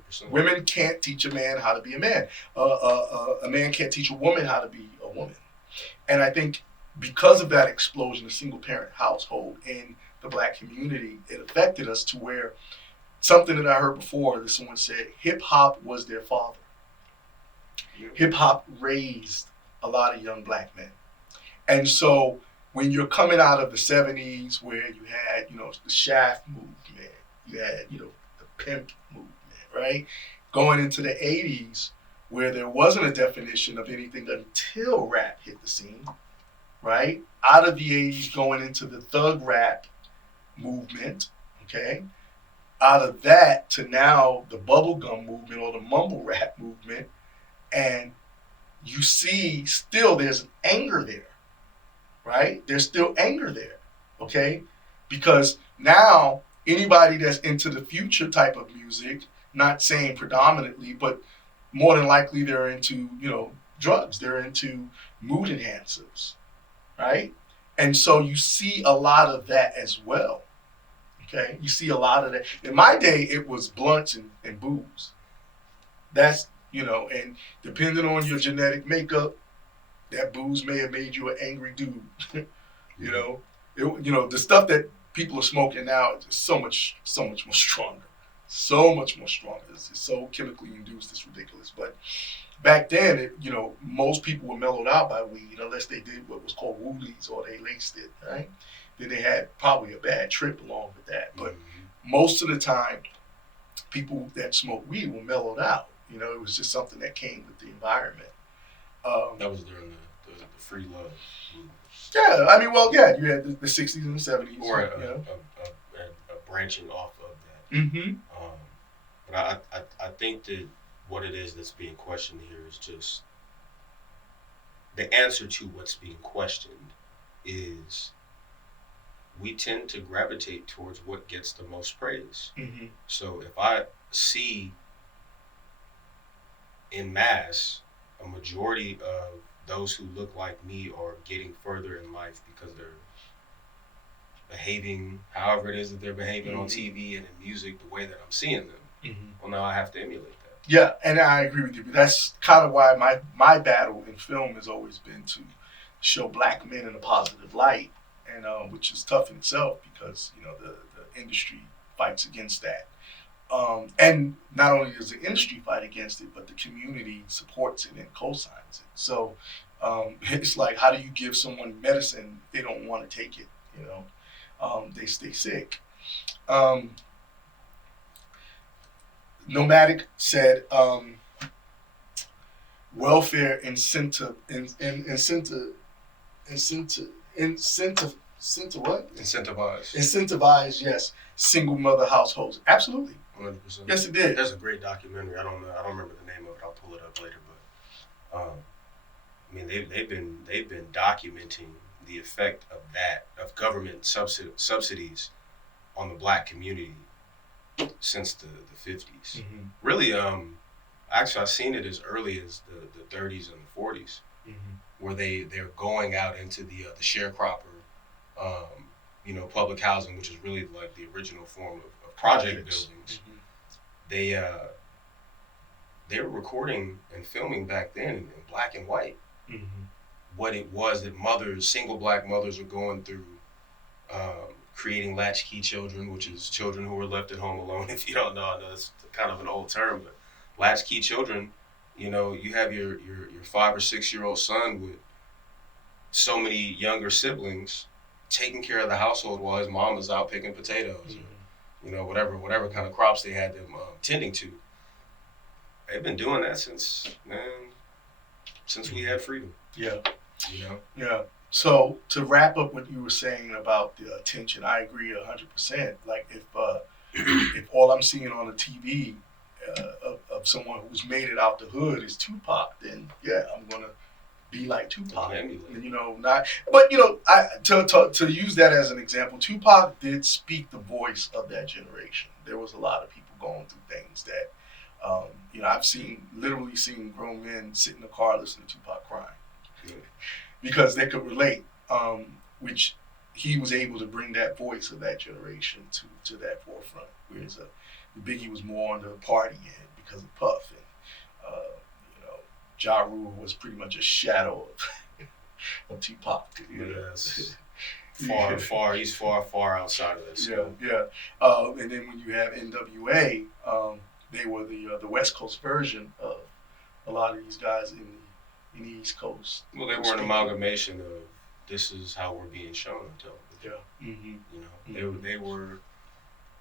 100%. Women can't teach a man how to be a man. A man can't teach a woman how to be a woman. And I think because of that explosion of single parent household in the black community, it affected us to where something that I heard before that someone said, hip hop was their father. Yeah. Hip hop raised a lot of young black men. And so when you're coming out of the 70s where you had, the Shaft movement, you had, the pimp movement, right? Going into the 80s where there wasn't a definition of anything until rap hit the scene, right? Out of the 80s going into the thug rap movement, okay? Out of that to now the bubblegum movement or the mumble rap movement, and you see still there's anger there, right? There's still anger there, okay? Because now anybody that's into the future type of music, not saying predominantly, but more than likely they're into, drugs. They're into mood enhancers, right? And so you see a lot of that as well, okay? You see a lot of that. In my day, it was blunts and booze. That's, and depending on your genetic makeup, that booze may have made you an angry dude. The stuff that people are smoking now is so much more stronger. So much more stronger. It's so chemically induced, it's ridiculous. But back then, most people were mellowed out by weed unless they did what was called woolies or they laced it, right? Then they had probably a bad trip along with that. But most of the time, people that smoked weed were mellowed out. It was just something that came with the environment. That was during the free love movement. Yeah, I mean, you had the 60s and the 70s. Or a branching off of that. Mm-hmm. But I think that what it is that's being questioned here is just the answer to what's being questioned is we tend to gravitate towards what gets the most praise. Mm-hmm. So if I see in mass a majority of those who look like me are getting further in life because they're behaving however it is that they're behaving on TV and in music the way that I'm seeing them, well, now I have to emulate that. Yeah, and I agree with you. That's kind of why my battle in film has always been to show black men in a positive light, and which is tough in itself because the industry fights against that. And not only does the industry fight against it, but the community supports it and co-signs it. So it's like, how do you give someone medicine if they don't want to take it? You know, they stay sick. Um, Nomadic said welfare incentive what? Incentivize. Incentivize, yes, single mother households. Absolutely. 100%. Yes, it did. There's a great documentary. I don't know. I don't remember the name of it. I'll pull it up later. But I mean, they've been documenting the effect of that of government subsidies on the black community since the 50s. Mm-hmm. Really, actually, I've seen it as early as the 30s and the 40s, where they're going out into the sharecropper, public housing, which is really like the original form of project buildings. They they were recording and filming back then in black and white what it was that single black mothers are going through, creating latchkey children, which is children who were left at home alone. If you don't know, I know it's kind of an old term, but latchkey children, you have your 5 or 6 year old son with so many younger siblings taking care of the household while his mom is out picking potatoes, or whatever kind of crops they had them tending to. They've been doing that since we had freedom. Yeah. Yeah. So to wrap up what you were saying about the attention, I agree 100%. Like if all I'm seeing on the TV of someone who's made it out the hood is Tupac, then yeah, I'm gonna be like Tupac. Not. But to use that as an example, Tupac did speak the voice of that generation. There was a lot of people going through things that, I've literally seen grown men sit in the car listening to Tupac crying. Yeah. Because they could relate, which he was able to bring that voice of that generation to that forefront. Whereas Biggie was more on the party end because of Puff, and Ja Rule was pretty much a shadow of Tupac. Yes. He's far outside of this. Yeah. And then when you have NWA, they were the West Coast version of a lot of these guys in the East Coast. Well, they were an amalgamation of this is how we're being shown on television. Yeah. They were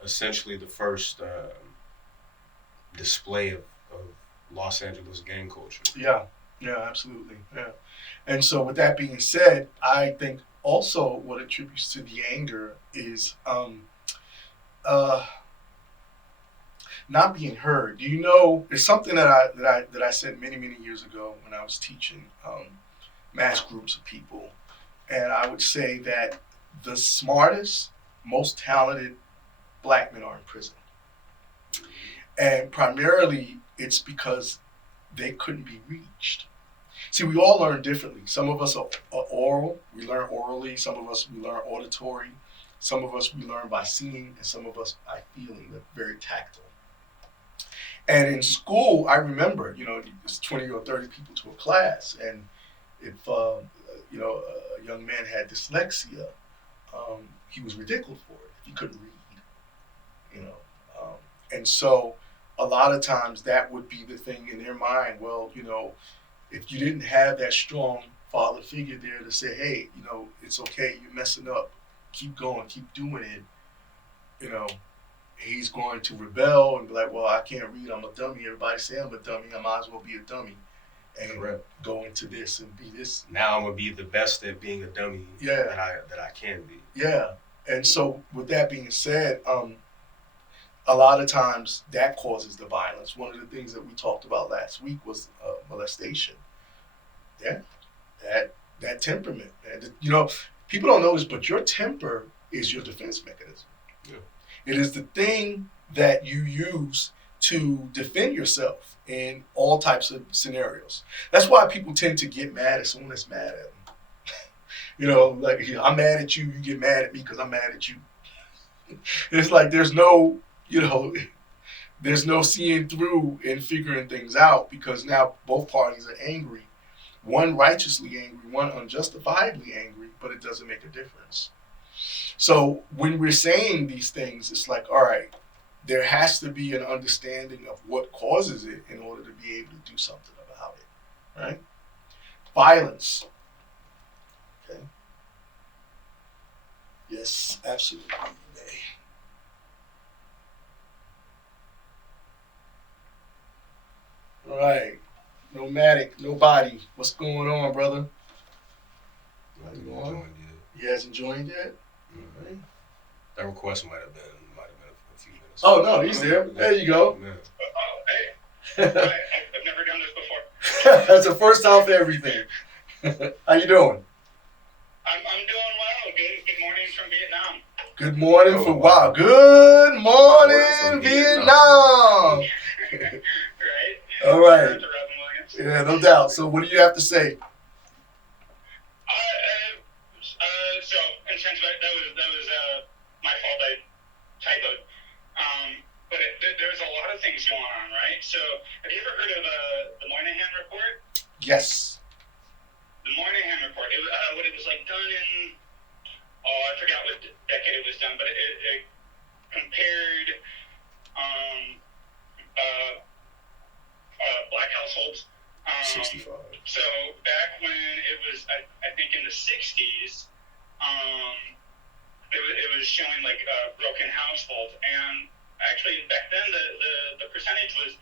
essentially the first display of Los Angeles gang culture. Yeah, absolutely. Yeah. And so with that being said, I think also what attributes to the anger is not being heard. It's something that I said many years ago when I was teaching mass groups of people, and I would say that the smartest, most talented black men are in prison, and primarily it's because they couldn't be reached. See, we all learn differently. Some of us are oral. We learn orally. Some of us, we learn auditory. Some of us, we learn by seeing. And some of us by feeling. They're very tactile. And in school, I remember, there's 20 or 30 people to a class. And if, a young man had dyslexia, he was ridiculed for it. He couldn't read, and so a lot of times that would be the thing in their mind. Well, if you didn't have that strong father figure there to say, hey, it's okay, you're messing up, keep going, keep doing it, he's going to rebel and be like, well, I can't read, I'm a dummy. Everybody say I'm a dummy, I might as well be a dummy and go into this and be this. Now I'm going to be the best at being a dummy that I can be. Yeah. And so with that being said, a lot of times that causes the violence. One of the things that we talked about last week was molestation. Yeah, that temperament. And, people don't know this, but your temper is your defense mechanism. Yeah. It is the thing that you use to defend yourself in all types of scenarios. That's why people tend to get mad at someone that's mad at them. Like, I'm mad at you, you get mad at me because I'm mad at you. It's like there's no seeing through and figuring things out, because now both parties are angry. One righteously angry, one unjustifiably angry, but it doesn't make a difference. So when we're saying these things, it's like, all right, there has to be an understanding of what causes it in order to be able to do something about it, right? Violence. Okay. Yes, absolutely. All right. Nomadic, nobody. What's going on, brother? I How you didn't going? join yet. He hasn't joined yet? All Mm-hmm. right. That request might have been a few minutes Oh, ago. no, he's there. There you go. Yeah. I've never done this before. That's the first time for everything. How you doing? I'm doing well. Good morning from Vietnam. Good morning Oh, for wow. wow. Good morning, From Vietnam. Right? All Shout out right. to Robin Williams. Yeah, no doubt. So, what do you have to say? So, in sense of that was my fault. I typoed. But there's a lot of things going on, right? So, have you ever heard of the Moynihan Report? Yes. The Moynihan Report. What it was like done in, I forgot what decade it was done, but it compared black households. 65. So back when it was, I think in the 60s, it was showing like broken households, and actually back then the percentage was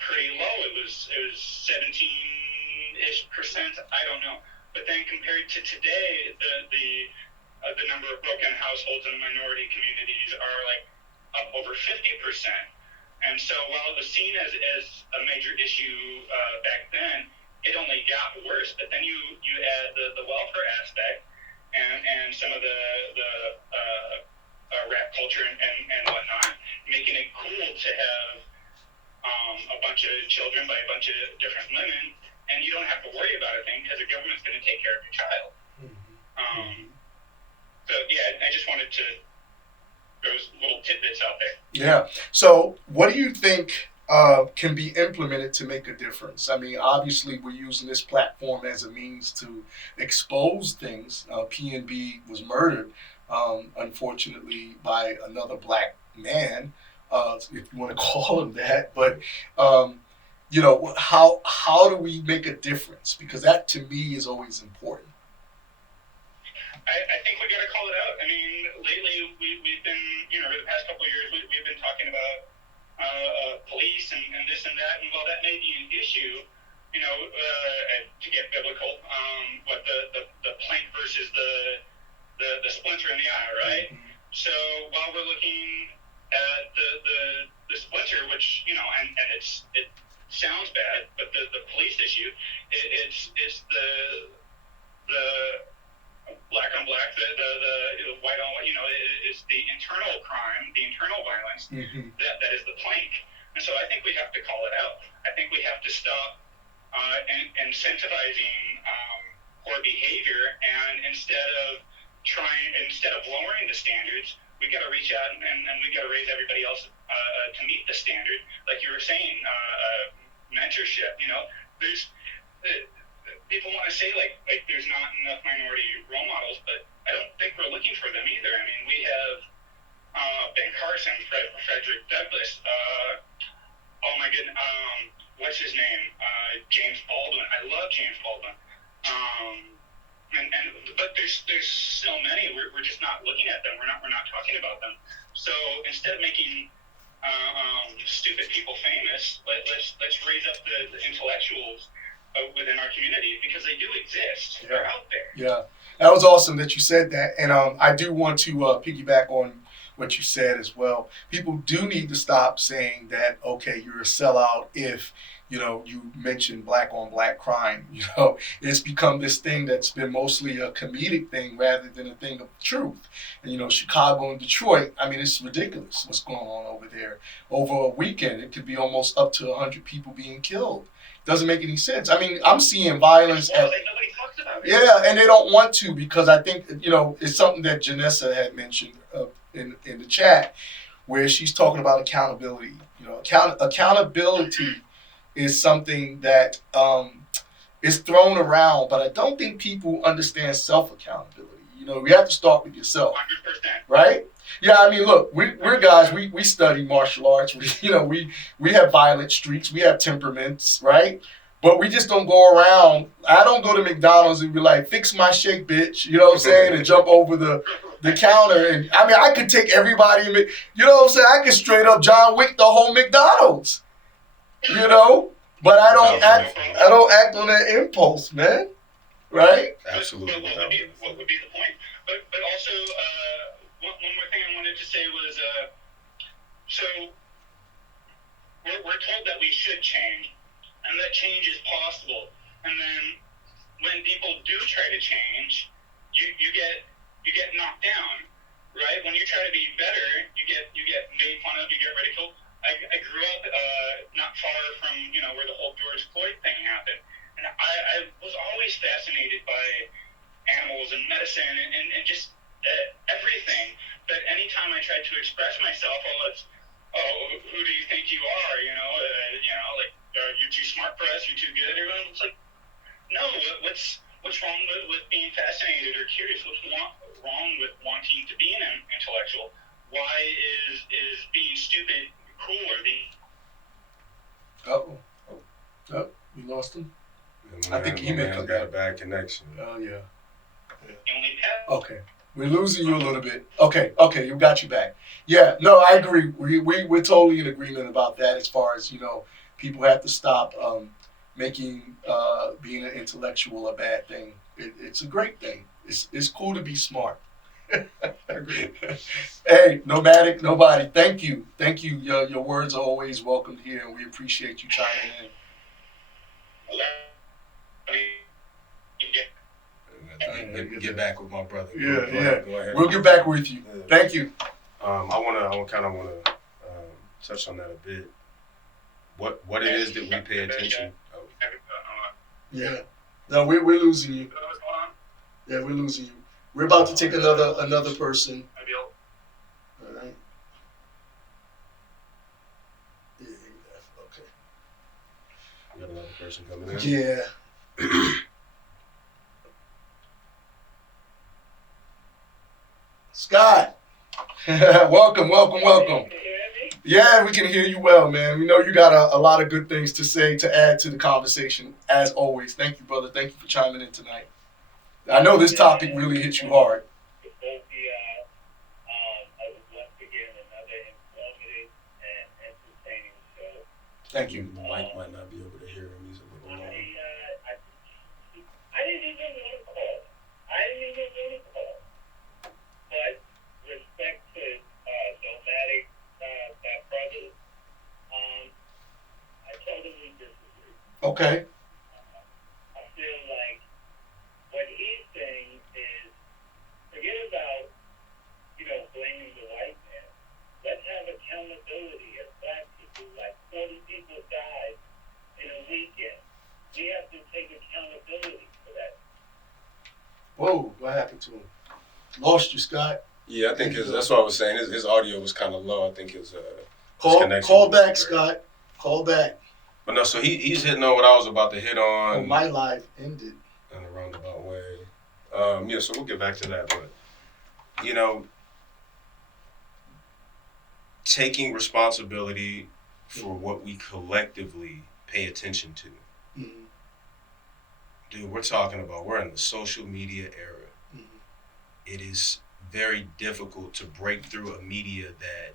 pretty low. It was 17-ish%. I don't know, but then compared to today, the number of broken households in the minority communities are like up over 50%. And so while it was seen as a major issue back then, it only got worse. But then you add the welfare aspect and some of the rap culture and whatnot, making it cool to have a bunch of children by a bunch of different women, and you don't have to worry about a thing because the government's going to take care of your child. So yeah, I just wanted to those little tidbits out there. Yeah. So, what do you think can be implemented to make a difference? I mean, obviously, we're using this platform as a means to expose things. PNB was murdered, unfortunately, by another black man, if you want to call him that. But you know, how do we make a difference? Because that, to me, is always important. I think we got to call it out. I mean, lately we've been, over the past couple of years, we've been talking about police and this and that, and while that may be an issue, to get biblical, what the plank versus the splinter in the eye, right? Mm-hmm. So while we're looking at the splinter, which and it sounds bad, but the police issue, it's the black on black, the white on white, it's the internal crime, the internal violence, mm-hmm. that is the plank. And so I think we have to call it out. I think we have to stop incentivizing poor behavior, and instead of lowering the standards, we got to reach out and we got to raise everybody else to meet the standard. Like you were saying, mentorship. There's people want to say like there's not enough minority role models, but I don't think we're looking for them either. I mean, we have Ben Carson, Frederick Douglass. Oh my goodness, what's his name? James Baldwin. I love James Baldwin. But there's so many. We're just not looking at them. We're not talking about them. So instead of making stupid people famous, let's raise up the intellectuals within our community, because they do exist. Yeah. They're out there. Yeah, that was awesome that you said that, and I do want to piggyback on what you said as well. People do need to stop saying that, okay, you're a sellout if you mention black on black crime. It's become this thing that's been mostly a comedic thing rather than a thing of truth. And Chicago and Detroit, I mean, it's ridiculous what's going on over there. Over a weekend, it could be almost up to 100 people being killed. Doesn't make any sense. I mean, I'm seeing violence. Nobody talks about it. Yeah, and they don't want to, because I think, it's something that Janessa had mentioned in the chat, where she's talking about accountability. Accountability is something that is thrown around, but I don't think people understand self-accountability. We have to start with yourself. 100%. Right? Yeah, I mean, look, we're guys, we study martial arts. We have violent streaks, we have temperaments, right? But we just don't go around. I don't go to McDonald's and be like, fix my shake, bitch, you know what I'm saying? And jump over the the counter, and I mean, I could take everybody, you know what I'm saying? I could straight up John Wick the whole McDonald's, you know. But I don't act on that impulse, man. Right? Absolutely. What would be the point? But also, one more thing I wanted to say was, so we're told that we should change, and that change is possible. And then when people do try to change, you get knocked down, right? When you try to be better, you get made fun of, you get ridiculed. I grew up not far from where the whole George Floyd thing happened, and I was always fascinated by animals and medicine and just everything. But anytime I tried to express myself, who do you think you are? Like, are you too smart for us? You're too good. Everyone's like, no. What's wrong with being fascinated or curious? What's wrong with wanting to be an intellectual? Why is being stupid cool or being? Oh, you lost him. I think he may have got a bad connection. Oh yeah. Okay, we're losing you a little bit. Okay, you got you back. Yeah, no, I agree. We're totally in agreement about that. As far as people have to stop making being an intellectual a bad thing. It's a great thing. It's cool to be smart. Agreed. Hey, nomadic, nobody. Thank you. Your words are always welcomed here, and we appreciate you chiming in. Get back with my brother. Yeah. Go ahead. We'll get back with you. Yeah. Thank you. I kind of want to touch on that a bit. What it is that we pay attention. Oh. Yeah. No, we're losing you. Yeah, we're losing you. We're about to take another person. All right. Yeah. Okay. We got another person coming in. Yeah. Scott, welcome. Yeah, we can hear you well, man. We know you got a lot of good things to say to add to the conversation, as always. Thank you, brother. Thank you for chiming in tonight. I know this topic really hits you hard. Thank you. Mike might not be able to hear him. He's a little low. I didn't even want to call. But respect to nomadic, that brother, I totally disagree. Okay. I feel like what he's saying is forget about, blaming the white man. Let's have accountability as black people. Like 40 people died in a weekend. We have to take accountability for that. Whoa, what happened to him? Lost you, Scott. Yeah, I think that's what I was saying. His audio was kind of low. I think his call back, Scott. Call back. But no, so he's hitting on what I was about to hit on. Oh, my live ended in a roundabout way. Yeah, so we'll get back to that. But taking responsibility for what we collectively pay attention to. Mm-hmm. Dude, we're in the social media era. Mm-hmm. It is very difficult to break through a media that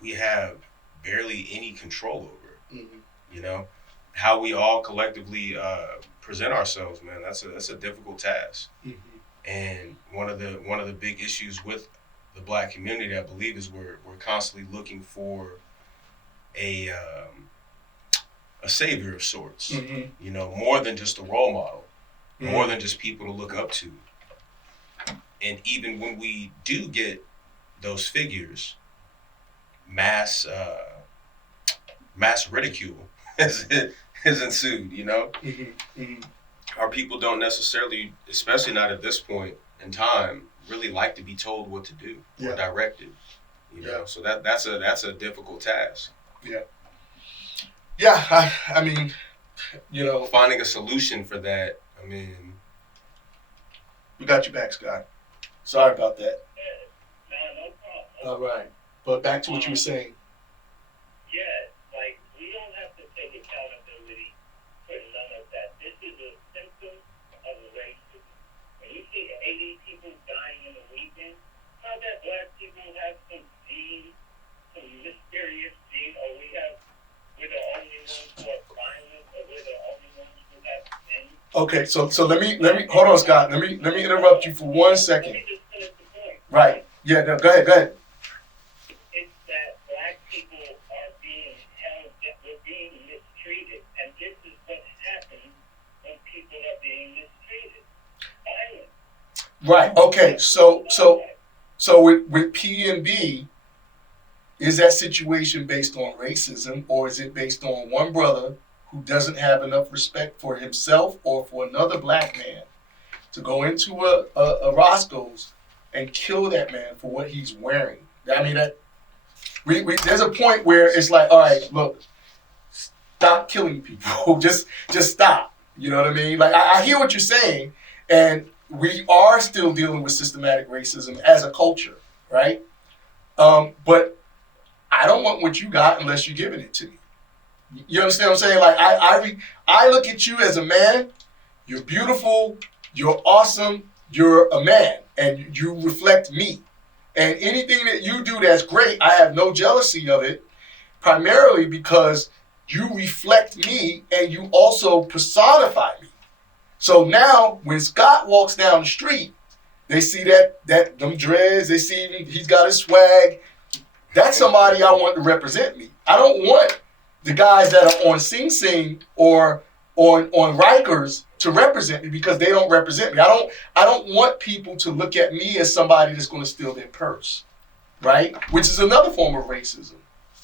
we have barely any control over. Mm-hmm. How we all collectively present ourselves, man. That's a difficult task. Mm-hmm. And one of the big issues with the black community, I believe, is we're constantly looking for a savior of sorts. Mm-hmm. More than just a role model, mm-hmm. more than just people to look up to. And even when we do get those figures, mass ridicule has ensued. Mm-hmm. Mm-hmm. Our people don't necessarily, especially not at this point in time, really like to be told what to do or directed. So that's a difficult task. Yeah, I mean, finding a solution for that. I mean, we got you back, Scott. Sorry about that. No problem. All right, but back to what you were saying. Yeah, like we don't have to take accountability for none of that. This is a symptom of racism. When you see black people have some gene, some mysterious gene, or we're the only ones who are violent, or we're the only ones who have sin? Okay, so let me hold on, Scott. Let me interrupt you for 1 second. Let me just finish the point. Right. Yeah. No, go ahead. It's that black people are being we're being mistreated, and this is what happens when people are being mistreated. Violence. Right. Okay. So with PNB, is that situation based on racism, or is it based on one brother who doesn't have enough respect for himself or for another black man to go into a Roscoe's and kill that man for what he's wearing? I mean, there's a point where it's like, all right, look, stop killing people. just stop. You know what I mean? Like, I hear what you're saying, and we are still dealing with systematic racism as a culture, right? But I don't want what you got unless you're giving it to me. You understand what I'm saying? Like, I look at you as a man. You're beautiful. You're awesome. You're a man, and you reflect me. And anything that you do that's great, I have no jealousy of it, primarily because you reflect me and you also personify me. So now when Scott walks down the street, they see that them dreads, they see he's got his swag. That's somebody I want to represent me. I don't want the guys that are on Sing Sing or on Rikers to represent me because they don't represent me. I don't want people to look at me as somebody that's going to steal their purse, right? Which is another form of racism,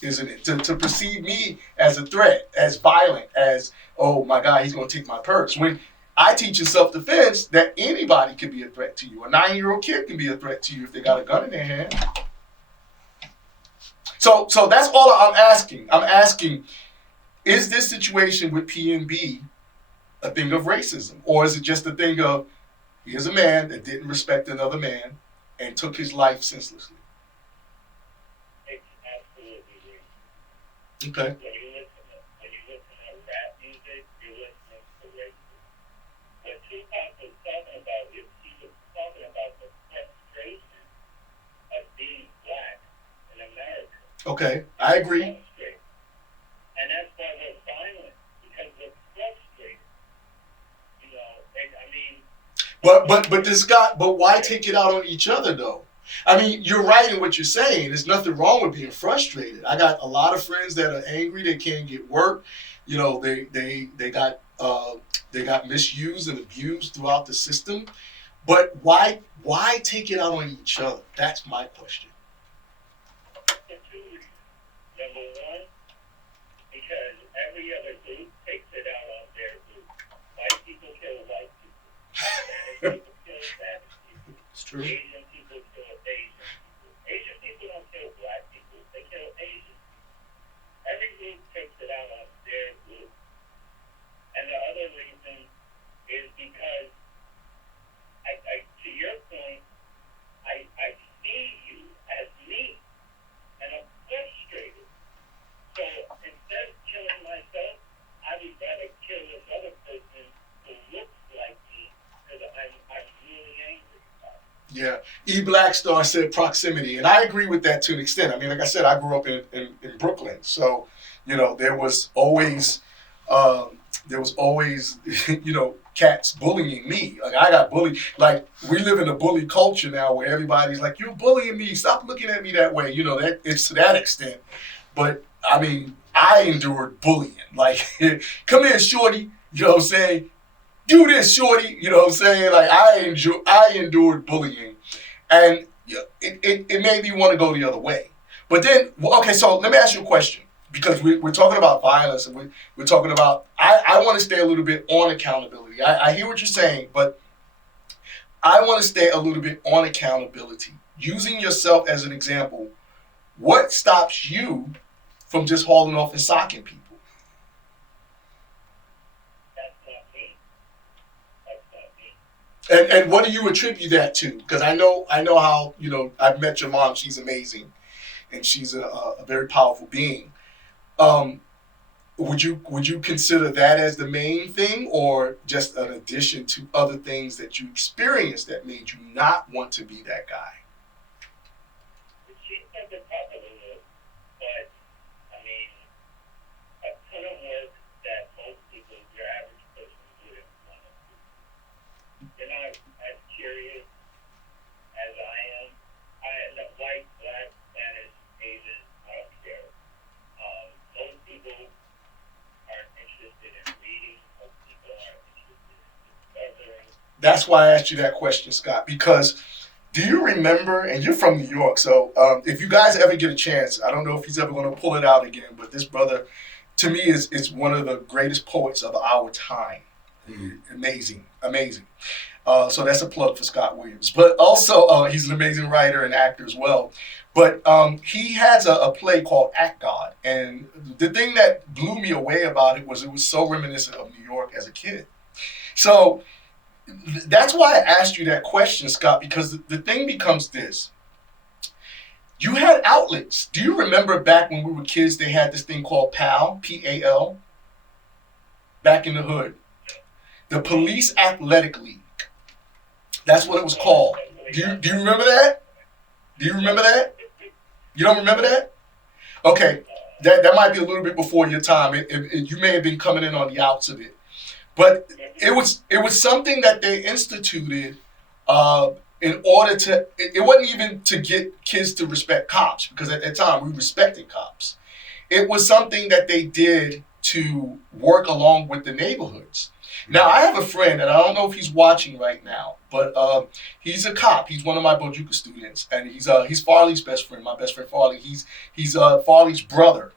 isn't it? To perceive me as a threat, as violent, as, oh my God, he's going to take my purse. When I teach in self-defense that anybody can be a threat to you. A 9-year-old kid can be a threat to you if they got a gun in their hand. So that's all I'm asking. I'm asking, is this situation with PNB a thing of racism? Or is it just a thing of, here's a man that didn't respect another man and took his life senselessly? It's absolutely racist. Okay. When you listen to rap music, you're listening to racism. What Tupac was talking about is he was talking about the frustration of being black in America. Okay, I agree. And that's why we're violent, because we're frustrated. You know, But why take it out on each other though? I mean, you're right in what you're saying. There's nothing wrong with being frustrated. I got a lot of friends that are angry. They can't get work. You know, they got misused and abused throughout the system. But why take it out on each other? That's my question. Number one, because every other group takes it out on their group. White people kill white people. Spanish people kill Spanish people. It's true. Asian people kill Asian people. Asian people don't kill black people. They kill Asians. Every group takes it out on their group. And the other reason is because, to your point, I see you as me, and I'm frustrated. So instead of killing myself, I would rather kill this other person who looks like me because I'm really angry about it. Yeah. E. Blackstar said proximity, and I agree with that to an extent. I mean, like I said, I grew up in Brooklyn, so you know there was always you know, cats bullying me. Like I got bullied. Like we live in a bully culture now where everybody's like, "You're bullying me. Stop looking at me that way." You know, that it's to that extent. But I mean, I endured bullying. Like, come here, shorty. You know what I'm saying? Do this, shorty. You know what I'm saying? Like I endured bullying, and it made me want to go the other way. But then, okay, so let me ask you a question. Because we're talking about violence, and we're talking about, I want to stay a little bit on accountability. I hear what you're saying, but I want to stay a little bit on accountability. Using yourself as an example, what stops you from just hauling off and socking people? That's not me. That's not me. And what do you attribute that to? Because I know how, you know, I've met your mom. She's amazing, and she's a very powerful being. Would you consider that as the main thing, or just an addition to other things that you experienced that made you not want to be that guy? why I asked you that question, Scott, because do you remember, and you're from New York, so if you guys ever get a chance, I don't know if he's ever going to pull it out again, but this brother, to me, is one of the greatest poets of our time. Amazing, amazing. So that's a plug for Scott Williams. But also, he's an amazing writer and actor as well. But he has a play called Act God. And the thing that blew me away about it was so reminiscent of New York as a kid. So that's why I asked you that question, Scott, because the thing becomes this. You had outlets. Do you remember back when we were kids, they had this thing called PAL, P-A-L, back in the hood? The Police Athletic League. That's what it was called. Do you remember that? Do you remember that? You don't remember that? Okay, that might be a little bit before your time. You may have been coming in on the outs of it, but it was something that they instituted in order to. It wasn't even to get kids to respect cops, because at that time we respected cops. It was something that they did to work along with the neighborhoods. Now, I have a friend, and I don't know if he's watching right now, but he's a cop. He's one of my Bojuka students, and he's Farley's best friend, my best friend Farley. He's Farley's brother,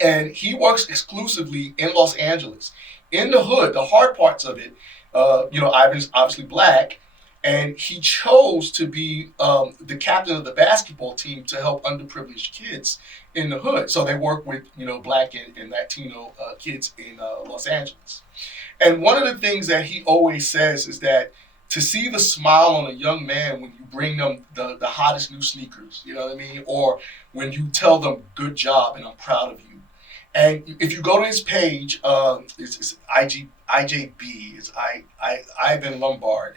and he works exclusively in Los Angeles, in the hood, the hard parts of it. Ivan's obviously black, and he chose to be the captain of the basketball team to help underprivileged kids in the hood. So they work with black and Latino kids in Los Angeles. And one of the things that he always says is that to see the smile on a young man when you bring them the hottest new sneakers, you know what I mean? Or when you tell them, good job and I'm proud of you. And if you go to his page, it's IJB, it's Ivan Lombard.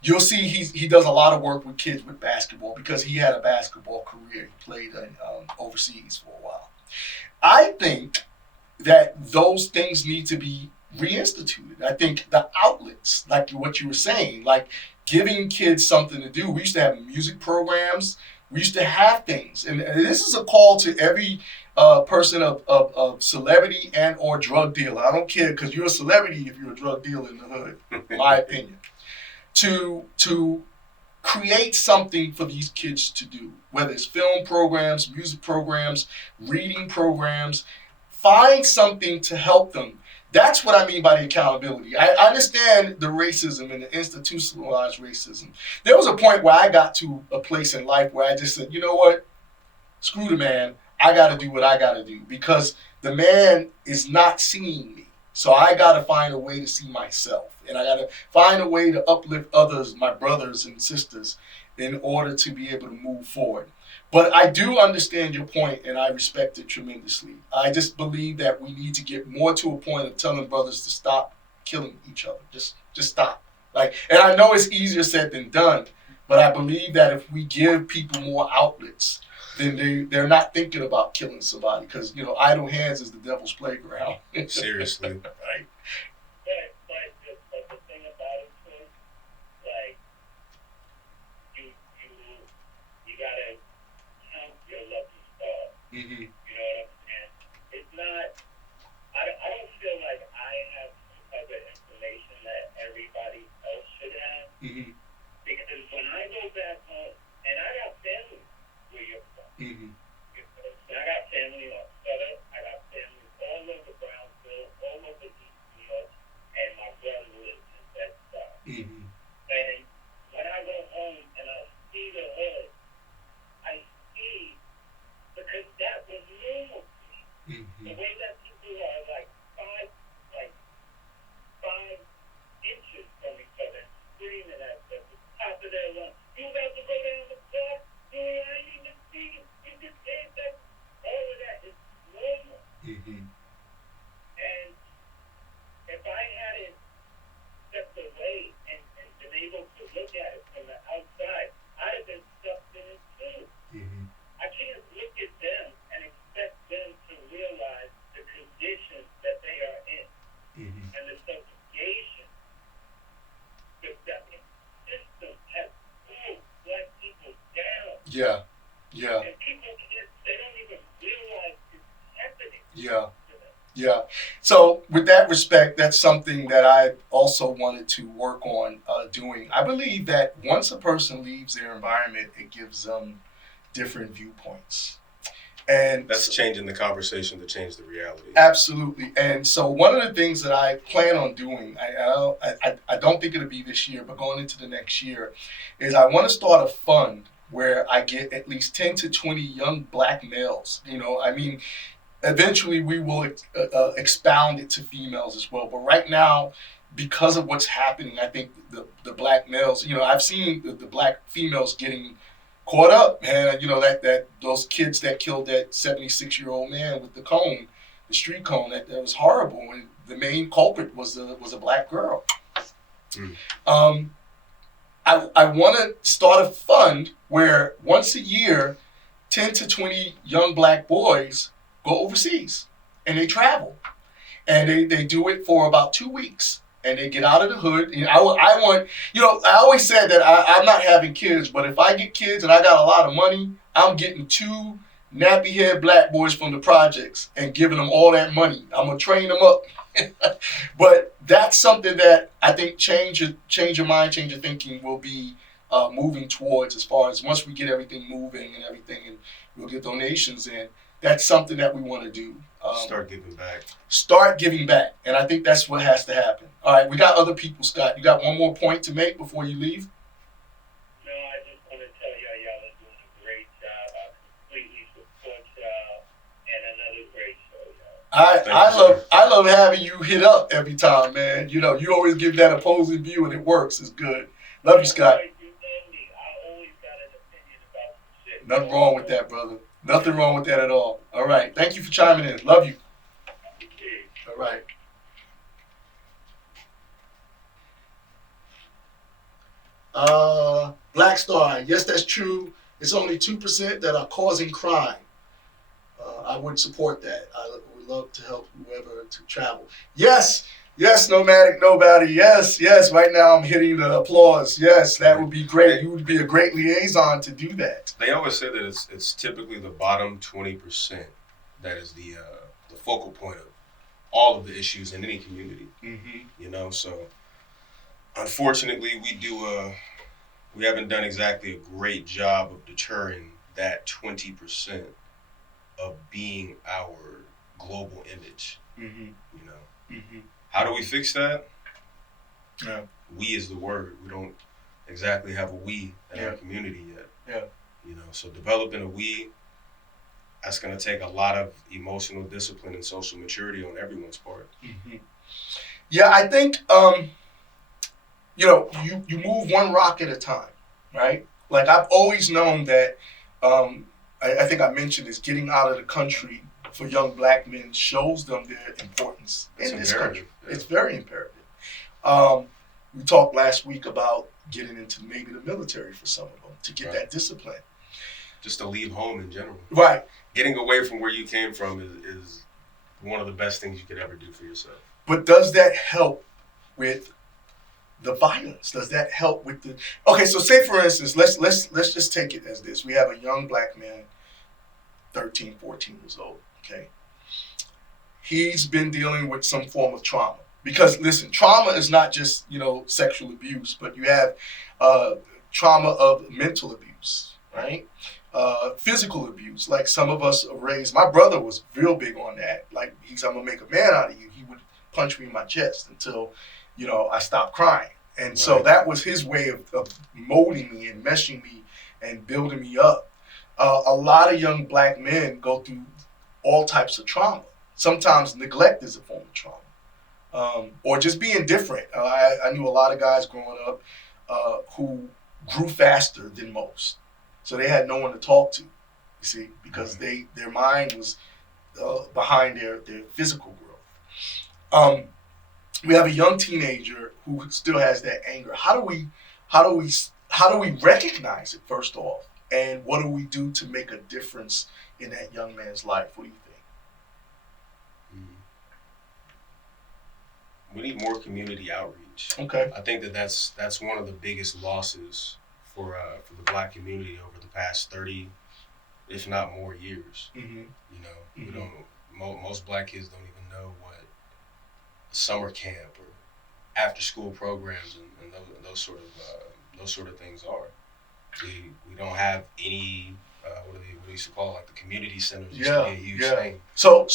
You'll see he does a lot of work with kids with basketball because he had a basketball career. He played overseas for a while. I think that those things need to be reinstituted. I think the outlets, like what you were saying, like giving kids something to do. We used to have music programs. We used to have things. And this is a call to every person of celebrity and or drug dealer. I don't care, because you're a celebrity if you're a drug dealer in the hood, in my opinion. To create something for these kids to do, whether it's film programs, music programs, reading programs. Find something to help them. That's what I mean by the accountability. I understand the racism and the institutionalized racism. There was a point where I got to a place in life where I just said, you know what? Screw the man. I got to do what I got to do, because the man is not seeing me. So I got to find a way to see myself. And I got to find a way to uplift others, my brothers and sisters, in order to be able to move forward. But I do understand your point, and I respect it tremendously. I just believe that we need to get more to a point of telling brothers to stop killing each other. Just stop. And I know it's easier said than done, but I believe that if we give people more outlets, then they're not thinking about killing somebody, because idle hands is the devil's playground. Seriously. Right. But the thing about it too, like you gotta count your lucky stars. Mm-hmm. You know what I'm saying? It's not. I don't feel like I have some type of information that everybody else should have. Mm-hmm. Because when I go back home, and I got family where you're from. Mm-hmm. I got family on Sutter. I got family all over Brownsville, all over East New York, and my brother lives in Bed-Stuy. Mm-hmm. And when I go home and I see the hood, I see, because that was normal to me. Mm-hmm. The way that people are like 5 inches from each other, screaming at the top of their lungs, you about to go down the block? I ain't even see you. You just did that. All of that is normal. Mm-hmm. And if I hadn't stepped away and been able to look at it from the outside, I'd have been sucked in it too. Mm-hmm. I can't look at them and expect them to realize the conditions that they are in. Mm-hmm. And the subjugation. The system has pulled black people down. Yeah. And people can't, they don't even realize it's happening Yeah. to them. Yeah. So with that respect, that's something that I also wanted to work on doing. I believe that once a person leaves their environment, it gives them different viewpoints. And That's changing the conversation to change the reality. absolutely. And so one of the things that I plan on doing, I don't think it'll be this year, but going into the next year, is I want to start a fund where I get at least 10 to 20 young black males. You know, I mean, eventually we will expound it to females as well. But right now, because of what's happening, I think the black males, you know, I've seen the black females getting caught up, man. You know, that those kids that killed that 76-year-old man with the cone, the street cone, that was horrible. And the main culprit was a black girl. Mm. I want to start a fund where once a year, 10 to 20 young black boys go overseas and they travel. And they do it for about 2 weeks. And they get out of the hood. You know, I want, you know, I always said that I'm not having kids, but if I get kids and I got a lot of money, I'm getting 2 nappy head black boys from the projects and giving them all that money. I'm going to train them up. But that's something that I think change your mind, change your thinking will be moving towards, as far as once we get everything moving and everything, and we'll get donations in. That's something that we want to do. Start giving back. Start giving back. And I think that's what has to happen. All right, we got other people, Scott. You got one more point to make before you leave? No, I just want to tell y'all are doing a great job. I completely support y'all, and another great show, y'all. I love having you hit up every time, man. You know, you always give that opposing view and it works. It's good. Love you, Scott. You know me. I always got an opinion about some shit. Nothing wrong with that, brother. Nothing wrong with that at all. All right. Thank you for chiming in. Love you. All right. Black Star. Yes, that's true. It's only 2% that are causing crime. I would support that. I would love to help whoever to travel. Yes. Yes, nomadic nobody. Yes, yes. Right now I'm hitting the applause. Yes, that would be great. You would be a great liaison to do that. They always say that it's typically the bottom 20% that is the focal point of all of the issues in any community. Mm-hmm. You know, so unfortunately we haven't done exactly a great job of deterring that 20% of being our global image. Mm-hmm. You know. Mm-hmm. How do we fix that? Yeah. We is the word. We don't exactly have a we in our community yet. Yeah. You know, so developing a we, that's going to take a lot of emotional discipline and social maturity on everyone's part. Mm-hmm. Yeah, I think, you know, you move one rock at a time, right? Like I've always known that, I think I mentioned this, getting out of the country for young black men shows them their importance in this country. Yeah. It's very imperative. We talked last week about getting into maybe the military for some of them to get that discipline. Just to leave home in general. Right. Getting away from where you came from is one of the best things you could ever do for yourself. But does that help with the violence? Does that help with the... Okay, so say for instance, let's just take it as this. We have a young black man, 13, 14 years old. Okay. He's been dealing with some form of trauma. Because listen, trauma is not just, you know, sexual abuse, but you have trauma of mental abuse, right? Physical abuse. Like some of us are raised, my brother was real big on that. Like I'm gonna make a man out of you. He would punch me in my chest until, you know, I stopped crying. And so that was his way of molding me and meshing me and building me up. A lot of young black men go through all types of trauma. Sometimes neglect is a form of trauma, or just being different. I knew a lot of guys growing up who grew faster than most, so they had no one to talk to. You see, because their mind was behind their physical growth. We have a young teenager who still has that anger. How do we recognize it first off? And what do we do to make a difference in that young man's life? What do you think? We need more community outreach. Okay. I think that's one of the biggest losses for the black community over the past 30, if not more years. Mm-hmm. You know, most black kids don't even know what summer camp or after school programs and those sort of things are. We don't have any what they used to call like the community centers used to be a huge thing. So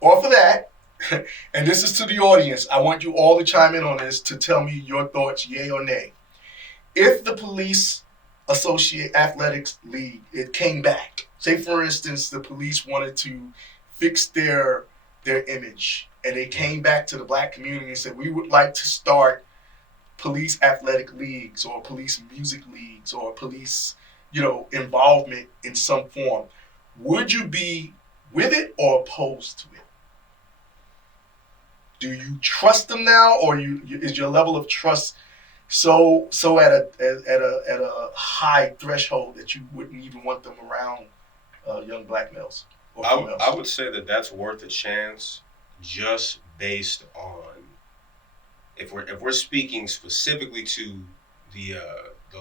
off of that, and this is to the audience. I want you all to chime in on this to tell me your thoughts, yay or nay. If the police associate athletics league it came back, say for instance the police wanted to fix their image and they came back to the black community and said we would like to start police athletic leagues or police music leagues or police involvement in some form, would you be with it or opposed to it? Do you trust them now, or is your level of trust so at a high threshold that you wouldn't even want them around young black males or females? I would say that that's worth a chance, just based on if we're speaking specifically to the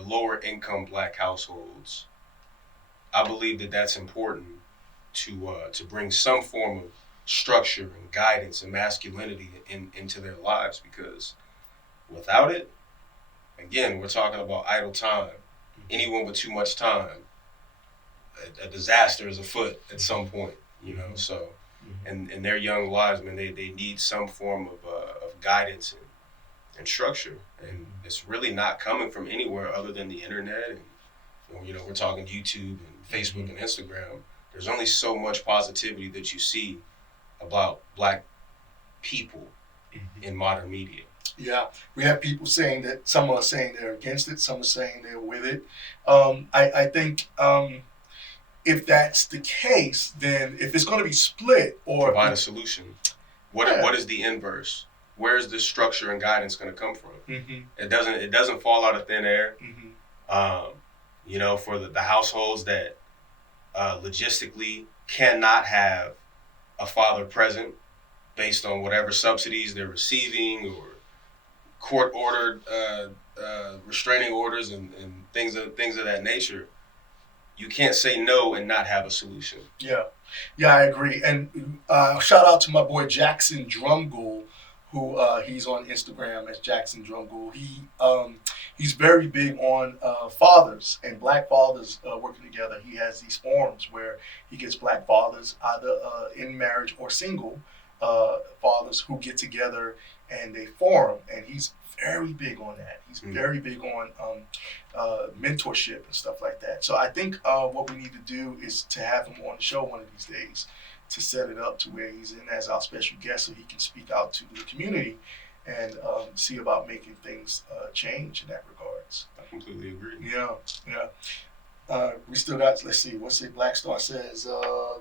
lower income black households. I believe that that's important to bring some form of structure and guidance and masculinity into their lives, because without it, again, we're talking about idle time. Anyone with too much time, a disaster is afoot at some point, So, in their young lives, man, they need some form of guidance and structure, and it's really not coming from anywhere other than the internet. And we're talking YouTube and Facebook and Instagram. There's only so much positivity that you see about black people in modern media. Yeah, we have people saying that some are saying they're against it, some are saying they're with it. I think if that's the case, then if it's going to be split or provide a solution, what is the inverse? Where is this structure and guidance going to come from? It doesn't fall out of thin air. For the households that logistically cannot have a father present based on whatever subsidies they're receiving or court-ordered restraining orders and things of that nature, you can't say no and not have a solution. Yeah, I agree. And shout out to my boy Jackson Drumgool, who he's on Instagram as Jackson Drumgool. He's very big on fathers and black fathers working together. He has these forums where he gets black fathers either in marriage or single fathers who get together and they forum. And he's very big on that. He's very big on mentorship and stuff like that. So I think what we need to do is to have him on the show one of these days to set it up to where he's in as our special guest so he can speak out to the community and see about making things change in that regards. I completely agree. Yeah. We still got, let's see, what's it? Black Star says,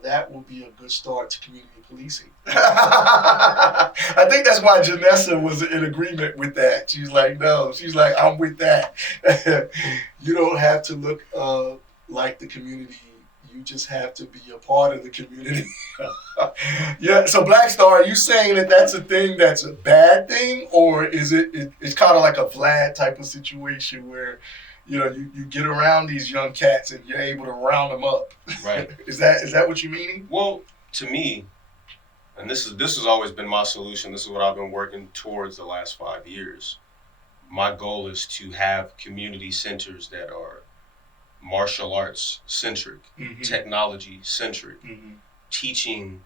that will be a good start to community policing. I think that's why Janessa was in agreement with that. She's like, no, I'm with that. You don't have to look like the community. You just have to be a part of the community. Yeah, so Black Star, are you saying that that's a thing that's a bad thing? Or is it's kind of like a Vlad type of situation where you get around these young cats and you're able to round them up? Right. Is that what you meaning? Well, to me, and this has always been my solution. This is what I've been working towards the last 5 years. My goal is to have community centers that are martial arts centric, technology centric, teaching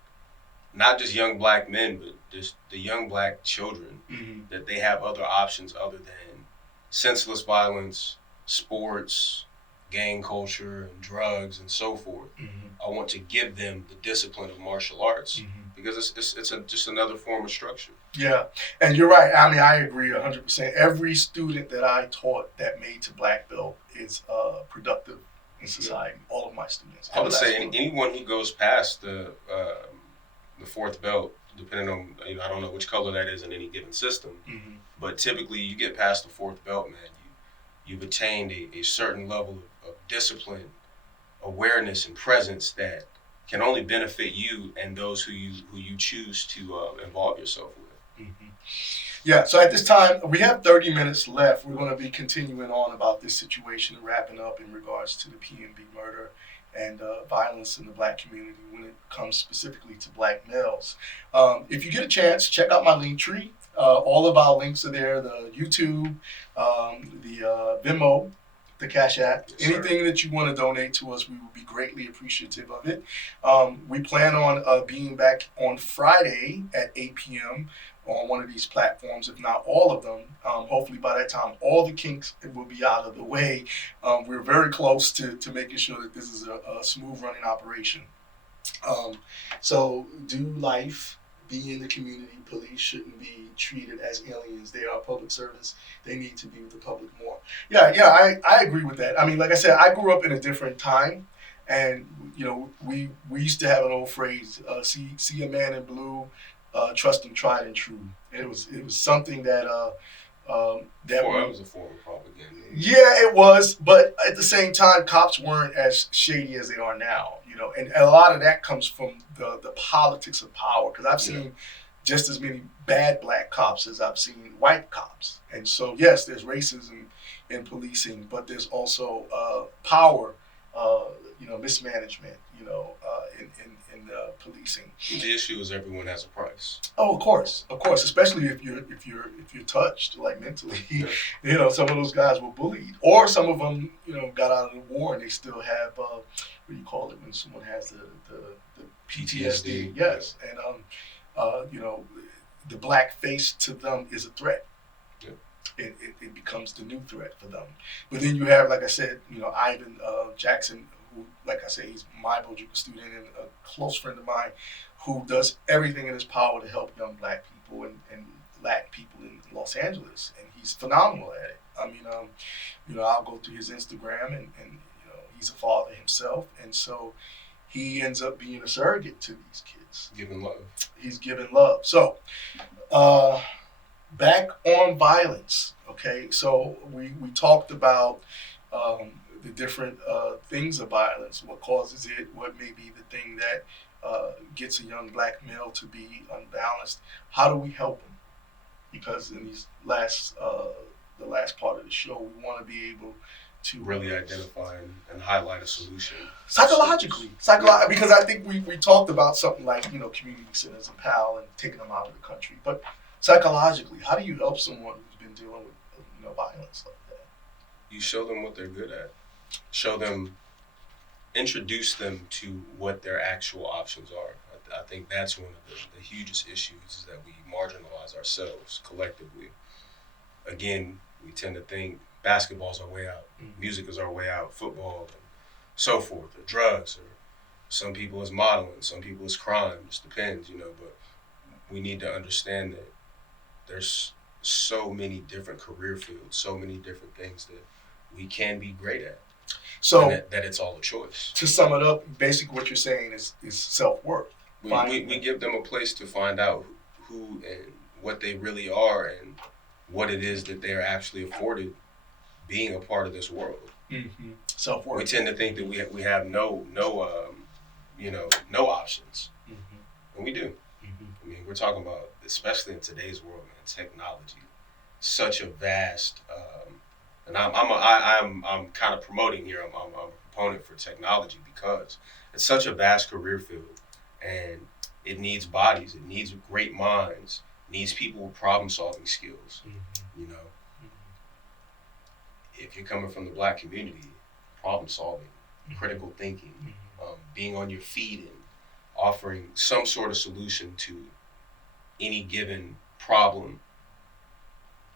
not just young black men, but just the young black children that they have other options other than senseless violence, sports, gang culture, and drugs, and so forth. I want to give them the discipline of martial arts because it's just another form of structure. Yeah, and you're right. I mean, I agree 100%. Every student that I taught that made to black belt is productive in society. All of my students. I would say anyone who goes past the fourth belt, depending on I don't know which color that is in any given system, but typically you get past the fourth belt, man. You've attained a certain level of discipline, awareness, and presence that can only benefit you and those who you choose to involve yourself with. Yeah, so at this time, we have 30 minutes left. We're going to be continuing on about this situation and wrapping up in regards to the PNB murder and violence in the black community when it comes specifically to black males. If you get a chance, check out my link tree. All of our links are there: the YouTube, the Venmo, the Cash App. Yes, Anything that you want to donate to us, we will be greatly appreciative of it. We plan on being back on Friday at 8 p.m. on one of these platforms, if not all of them. Hopefully by that time, all the kinks will be out of the way. We're very close to making sure that this is a smooth running operation. So do life, be in the community. Police shouldn't be treated as aliens. They are public servants. They need to be with the public more. I agree with that. I mean, like I said, I grew up in a different time, and we used to have an old phrase: see a man in blue, trust him, tried and true. And it was something that that was a form of propaganda. yeah, it was, but at the same time, cops weren't as shady as they are now, and a lot of that comes from the politics of power, because I've seen just as many bad black cops as I've seen white cops. And so, yes, there's racism in policing, but there's also power, mismanagement, in policing. The issue is everyone has a price. Oh, of course, especially if you're touched, like mentally. Some of those guys were bullied, or some of them, got out of the war and they still have what do you call it when someone has the PTSD? Yes, and the black face to them is a threat. Yeah. It becomes the new threat for them. But then you have, like I said, Ivan Jackson, who, like I say, he's my Bojuka student and a close friend of mine, who does everything in his power to help young black people and Latin people in Los Angeles, and he's phenomenal at it. I mean, I'll go through his Instagram, and he's a father himself, and so he ends up being a surrogate to these kids. Giving love. He's giving love. So, back on violence. Okay, so we talked about the different things of violence, what causes it, what may be the thing that gets a young black male to be unbalanced. How do we help him? Because in these the last part of the show, we want to be able to really identify and highlight a solution psychologically, because I think we talked about something like community centers and PAL and taking them out of the country, but psychologically, how do you help someone who's been dealing with violence like that? You show them what they're good at. Introduce them to what their actual options are. I think that's one of the hugest issues, is that we marginalize ourselves collectively. Again, we tend to think basketball's our way out, music is our way out, football and so forth, or drugs, or some people is modeling, some people is crime, just depends, but we need to understand that there's so many different career fields, so many different things that we can be great at. So that it's all a choice. To sum it up, basically what you're saying is self-worth. We give them a place to find out who and what they really are and what it is that they're actually afforded being a part of this world. Mm-hmm. Self-worth. We tend to think that we have no options, and we do. I mean, we're talking about, especially in today's world, man, technology, such a vast, and I'm kind of promoting here. I'm a proponent for technology because it's such a vast career field, and it needs bodies, it needs great minds, needs people with problem-solving skills. If you're coming from the black community, problem-solving, critical thinking, being on your feet and offering some sort of solution to any given problem.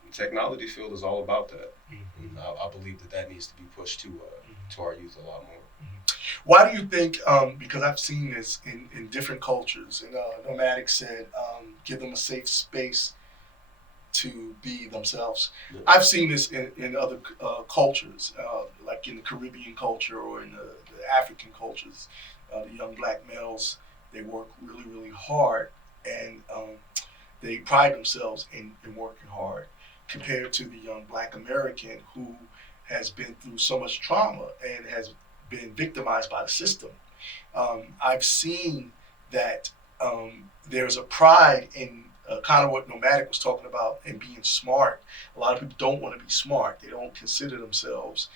The technology field is all about that. And I believe that needs to be pushed to our youth a lot more. Why do you think, because I've seen this in different cultures, and Nomadic said, give them a safe space to be themselves. Yeah. I've seen this in other cultures, like in the Caribbean culture or in the African cultures. The young black males, they work really, really hard, and they pride themselves in working hard, compared to the young black American who has been through so much trauma and has been victimized by the system. I've seen that there's a pride in kind of what Nomadic was talking about in being smart. A lot of people don't want to be smart. They don't consider themselves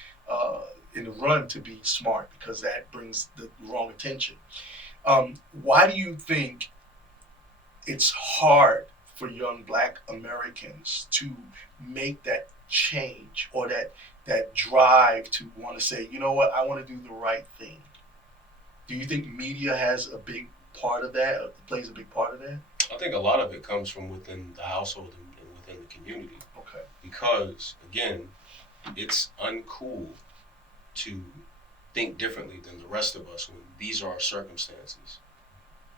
in the run to be smart because that brings the wrong attention. Why do you think it's hard for young Black Americans to make that change or that drive to want to say, you know what, I want to do the right thing? Do you think media has a big part of that, or plays a big part of that? I think a lot of it comes from within the household and within the community. Okay. Because, again, it's uncool to think differently than the rest of us when these are our circumstances.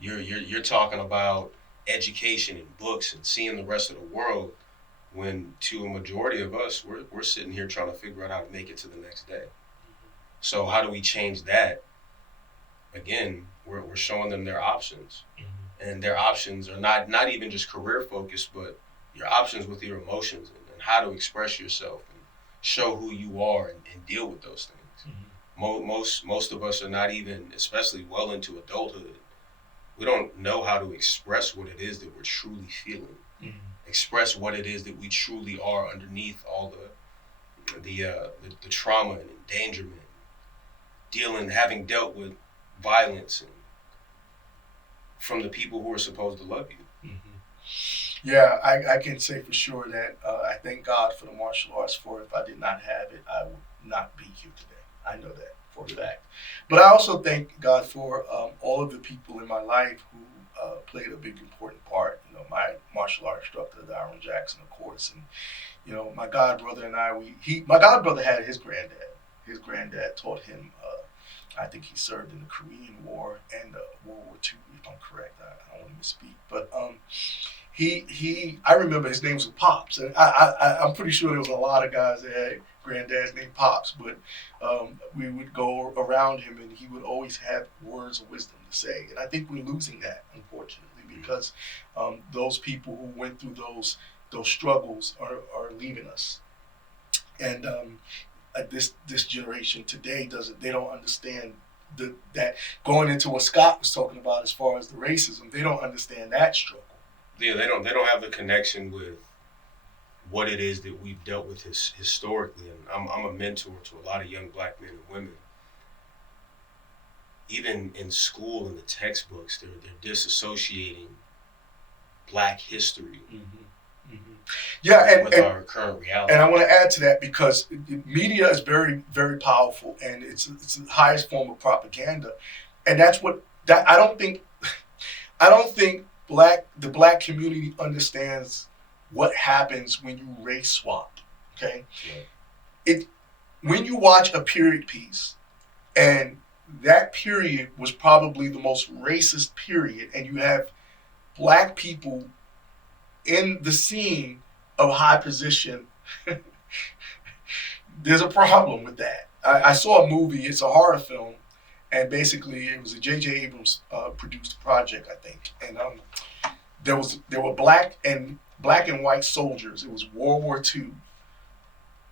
You're talking about education and books and seeing the rest of the world when to a majority of us, we're sitting here trying to figure out how to make it to the next day. So how do we change that? Again, we're showing them their options. And their options are not even just career focused, but your options with your emotions and how to express yourself and show who you are and deal with those things. Most of us are not even, especially well into adulthood, we don't know how to express what it is that we're truly feeling. Express what it is that we truly are underneath all the trauma and endangerment, having dealt with violence and from the people who are supposed to love you. Yeah, I can say for sure that I thank God for the martial arts. For if I did not have it, I would not be here today. I know that for a fact. But I also thank God for all of the people in my life who played a big important part. You know, my martial art instructor, Darren Jackson, of course, and you know, my god brother and I. My god brother had his granddad. His granddad taught him. I think he served in the Korean War and World War II, if I'm correct. I don't want to misspeak, but I remember his name was Pops, and I'm pretty sure there was a lot of guys that had granddads named Pops, but we would go around him, and he would always have words of wisdom to say, and I think we're losing that, unfortunately, because those people who went through those struggles are leaving us, and this generation today they don't understand that going into what Scott was talking about as far as the racism, they don't understand that struggle. Yeah, they don't have the connection with what it is that we've dealt with historically. And I'm a mentor to a lot of young Black men and women. Even in school, in the textbooks, they're disassociating Black history. Yeah, with our current reality. And I want to add to that because media is very, very powerful, and it's the highest form of propaganda, and I don't think the Black community understands what happens when you race swap. Okay, when you watch a period piece, and that period was probably the most racist period, and you have Black people in the scene of high position, there's a problem with that. I saw a movie, it's a horror film, and basically it was a J.J. Abrams produced project, I think. And there were black and white soldiers. It was World War II,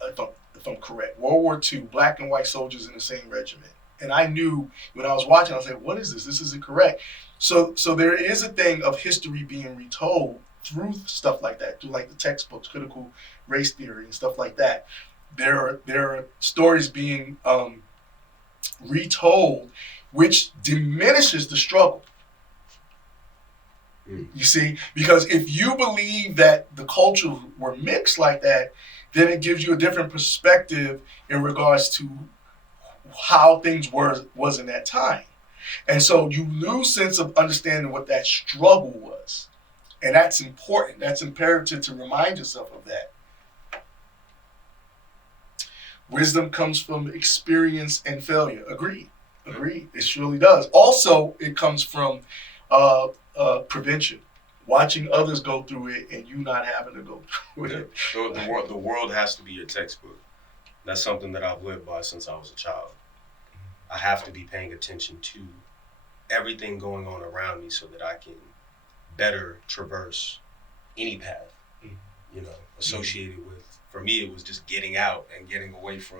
if I'm correct. World War II, black and white soldiers in the same regiment. And I knew when I was watching, I was like, what is this? This isn't correct. So there is a thing of history being retold through stuff like that, through like the textbooks, critical race theory and stuff like that. There are stories being retold, which diminishes the struggle. You see, because if you believe that the cultures were mixed like that, then it gives you a different perspective in regards to how things was in that time. And so you lose sense of understanding what that struggle was. And that's important. That's imperative to remind yourself of that. Wisdom comes from experience and failure. Agreed. It surely does. Also, it comes from prevention. Watching others go through it and you not having to go through it. The world has to be your textbook. That's something that I've lived by since I was a child. I have to be paying attention to everything going on around me so that I can better traverse any path, associated with, for me, it was just getting out and getting away from,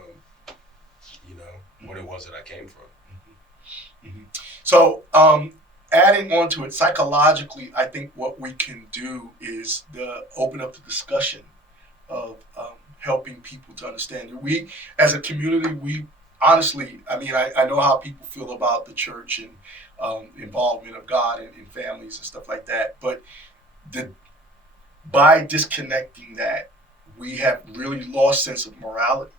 what it was that I came from. So, adding on to it, psychologically, I think what we can do is open up the discussion of helping people to understand. We, as a community, honestly, I mean, I know how people feel about the church and involvement of God in families and stuff like that. But the by disconnecting that, we have really lost sense of morality.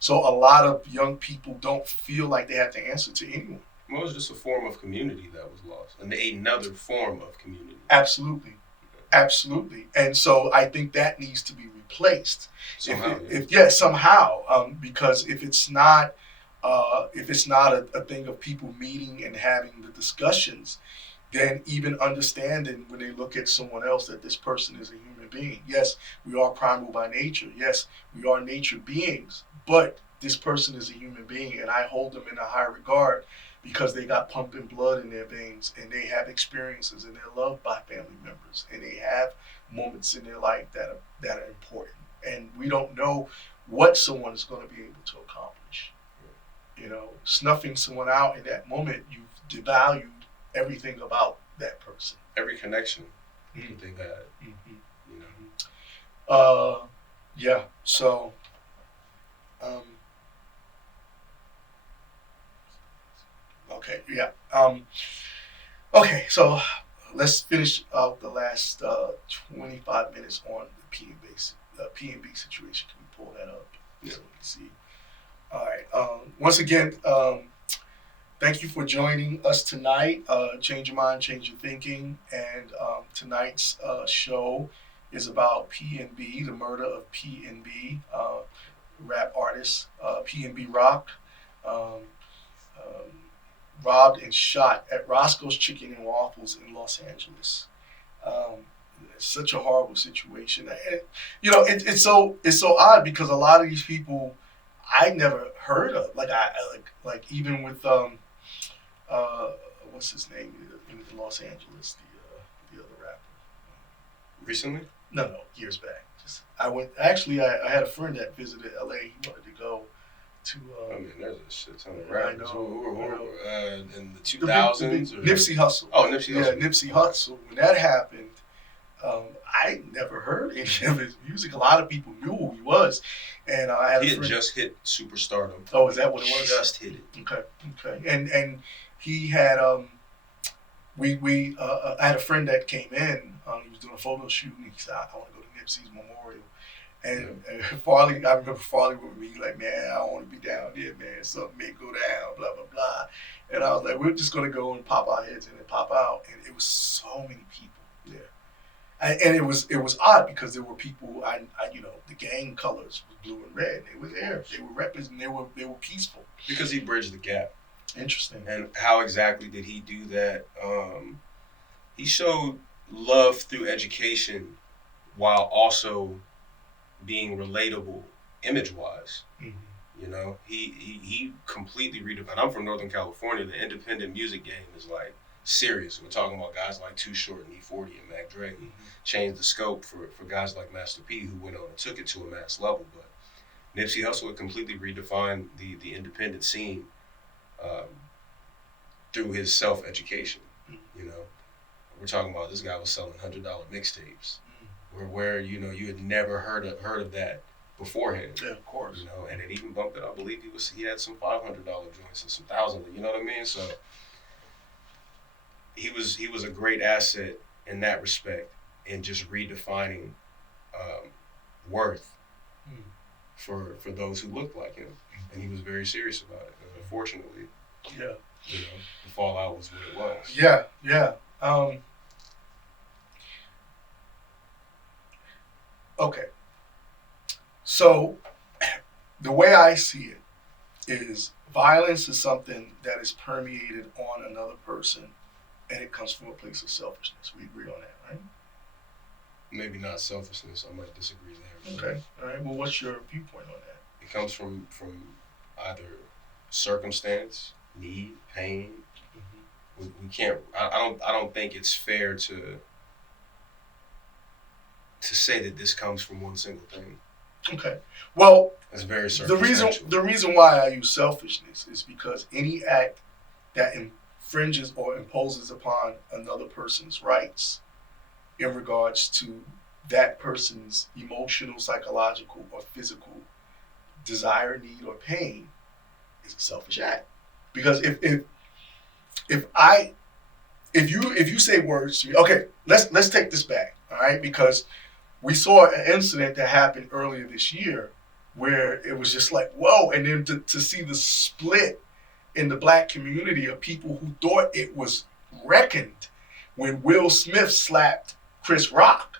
So a lot of young people don't feel like they have to answer to anyone. Well, it was just a form of community that was lost, and another form of community. Absolutely, absolutely. And so I think that needs to be replaced. Somehow, Somehow, because if it's not a thing of people meeting and having the discussions, then even understanding when they look at someone else that this person is a human being. Yes, we are primal by nature. Yes, we are nature beings, but this person is a human being, and I hold them in a high regard because they got pumping blood in their veins, and they have experiences, and they're loved by family members, and they have moments in their life that are important. And we don't know what someone is going to be able to accomplish. You know, snuffing someone out in that moment, you've devalued everything about that person. Every connection that they've had. Mm-hmm. You know. Yeah. So, okay. Yeah. Okay. So, let's finish out the last 25 minutes on the PNB situation. Can we pull that up? Yeah. So we can see. All right. Once again, thank you for joining us tonight. Change your mind, change your thinking. And tonight's show is about PNB, the murder of PNB, rap artist, PNB Rock, um, robbed and shot at Roscoe's Chicken and Waffles in Los Angeles. It's such a horrible situation. And, you know, it's so odd because a lot of these people I never heard of. Like even with what's his name in Los Angeles, the other rapper. Recently? No, years back. I had a friend that visited LA. He wanted to go to. I mean, there's a shit ton of I rappers know. in the 2000s. Nipsey Hussle. Oh, Nipsey Hussle. Yeah, Nipsey Hussle. When that happened, I never heard any of his music. A lot of people knew who he was, and I had he a had friend. just hit superstardom. Oh, is that what it was? Just hit it. Okay. And he had I had a friend that came in. He was doing a photo shoot, and he said, "I want to go to Nipsey's memorial." And Farley, I remember Farley with me, like, "Man, I don't want to be down there, man. Something may go down, blah blah blah." And I was like, "We're just gonna go and pop our heads in and pop out." And it was so many people there, and it was odd because there were people I the gang colors was blue and red. They were there. They were representing. They were peaceful. Because he bridged the gap. Interesting. And how exactly did he do that? He showed love through education while also being relatable image-wise. Mm-hmm. You know, he completely redefined. I'm from Northern California. The independent music game is like serious. We're talking about guys like Too Short and E40 and Mac Dre, who changed the scope for guys like Master P, who went on and took it to a mass level. But Nipsey Hussle had completely redefined the independent scene through his self-education. You know, we're talking about this guy was selling $100 mixtapes, where you had never heard of that beforehand. Yeah, of course. You know, and it even bumped it. I believe he had some $500 joints and some $1,000. You know what I mean? So he was a great asset in that respect, in just redefining worth for those who looked like him, and he was very serious about it. And unfortunately, the fallout was what it was. Yeah. Okay. So the way I see it is violence is something that is permeated on another person, and it comes from a place of selfishness. We agree on that, right? Maybe not selfishness. I might disagree there. Okay. All right. Well, what's your viewpoint on that? It comes from either circumstance, need, pain. We can't. I don't think it's fair to say that this comes from one single thing. Okay. Well, it's very circumstantial. The reason why I use selfishness is because any act that infringes or imposes upon another person's rights in regards to that person's emotional, psychological, or physical desire, need, or pain is a selfish act. Because if you say words to me, okay, let's take this back, all right? Because we saw an incident that happened earlier this year where it was just like, whoa, and then to see the split in the black community of people who thought it was reckoned when Will Smith slapped Chris Rock.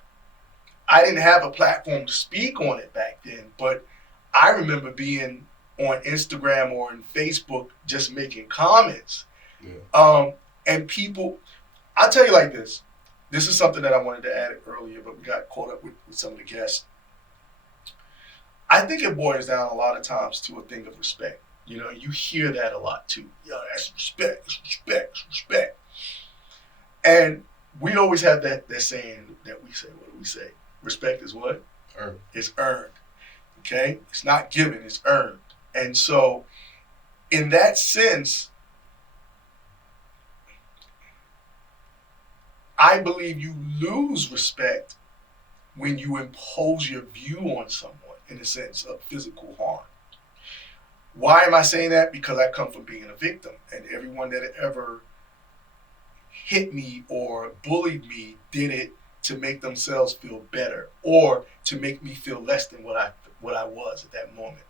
I didn't have a platform to speak on it back then, but I remember being on Instagram or on Facebook just making comments. Yeah. And people, I'll tell you like this. This is something that I wanted to add earlier, but we got caught up with some of the guests. I think it boils down a lot of times to a thing of respect. You know, you hear that a lot too. Yo, that's respect, it's respect, it's respect. And we always have that saying that we say. What do we say? Respect is what? Earned. It's earned. Okay? It's not given, it's earned. And so, in that sense, I believe you lose respect when you impose your view on someone in a sense of physical harm. Why am I saying that? Because I come from being a victim, and everyone that ever hit me or bullied me did it to make themselves feel better or to make me feel less than what I was at that moment.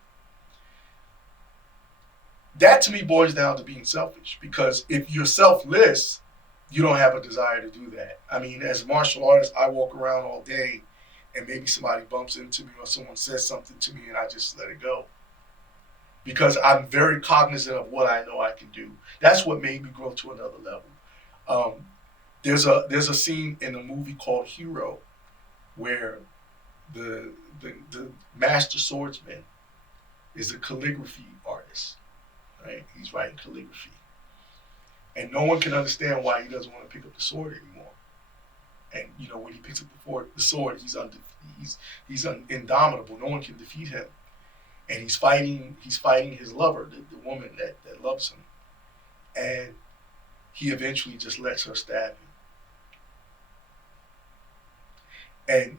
That to me boils down to being selfish, because if you're selfless, you don't have a desire to do that. I mean, as a martial artist, I walk around all day and maybe somebody bumps into me or someone says something to me and I just let it go. Because I'm very cognizant of what I know I can do. That's what made me grow to another level. There's a scene in a movie called Hero where the master swordsman is a calligraphy artist, right? He's writing calligraphy. And no one can understand why he doesn't want to pick up the sword anymore. And you know, when he picks up the sword, he's indomitable. No one can defeat him. And he's fighting his lover, the woman that loves him. And he eventually just lets her stab him. And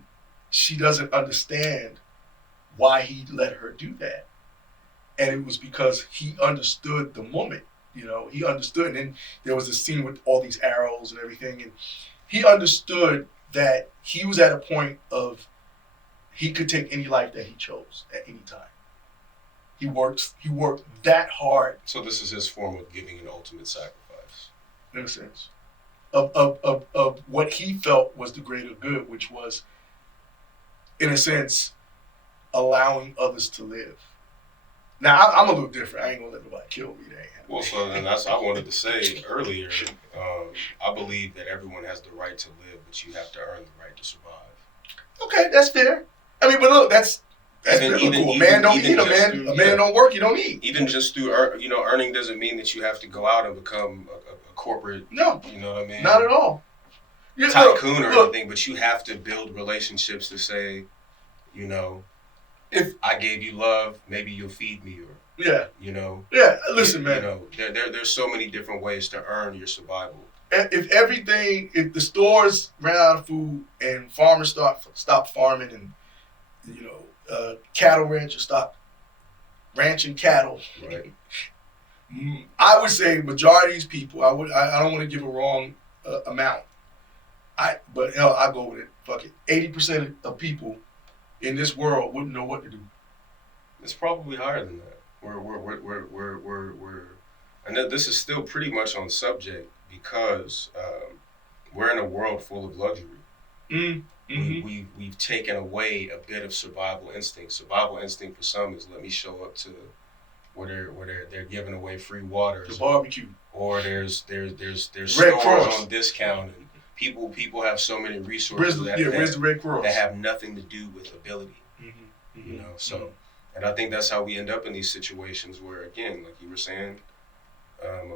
she doesn't understand why he let her do that. And it was because he understood the moment, you know, he understood. And then there was a scene with all these arrows and everything. And he understood that he was at a point of he could take any life that he chose at any time. He worked that hard. So this is his form of giving an ultimate sacrifice. In a sense. Of what he felt was the greater good, which was, in a sense, allowing others to live. Now, I'm a little different. I ain't gonna let nobody kill me. That ain't happening. Well, so then that's I wanted to say earlier. I believe that everyone has the right to live, but you have to earn the right to survive. Okay, that's fair. I mean, but look, that's biblical. A man don't eat. A man don't work. You don't eat. Even just through earning doesn't mean that you have to go out and become a corporate. No, you know what I mean. Not at all. Tycoon or anything, but you have to build relationships to say, you know, if I gave you love, maybe you'll feed me, or you know. Yeah, listen, man. You know, there's so many different ways to earn your survival. If the stores ran out of food and farmers stop farming, and you know, cattle ranchers stop ranching cattle, right? I would say majority of these people. I don't want to give a wrong amount. But hell, I go with it. Fuck it. 80% of people in this world wouldn't know what to do. It's probably higher than that. I know this is still pretty much on subject because we're in a world full of luxury. Mm-hmm. We've taken away a bit of survival instinct. Survival instinct for some is let me show up to where they're giving away free water. The barbecue. Or there's Red stores Cross on discount, and people have so many resources where's the Red Cross? that have nothing to do with ability. Mm-hmm. You know, so and I think that's how we end up in these situations where, again, like you were saying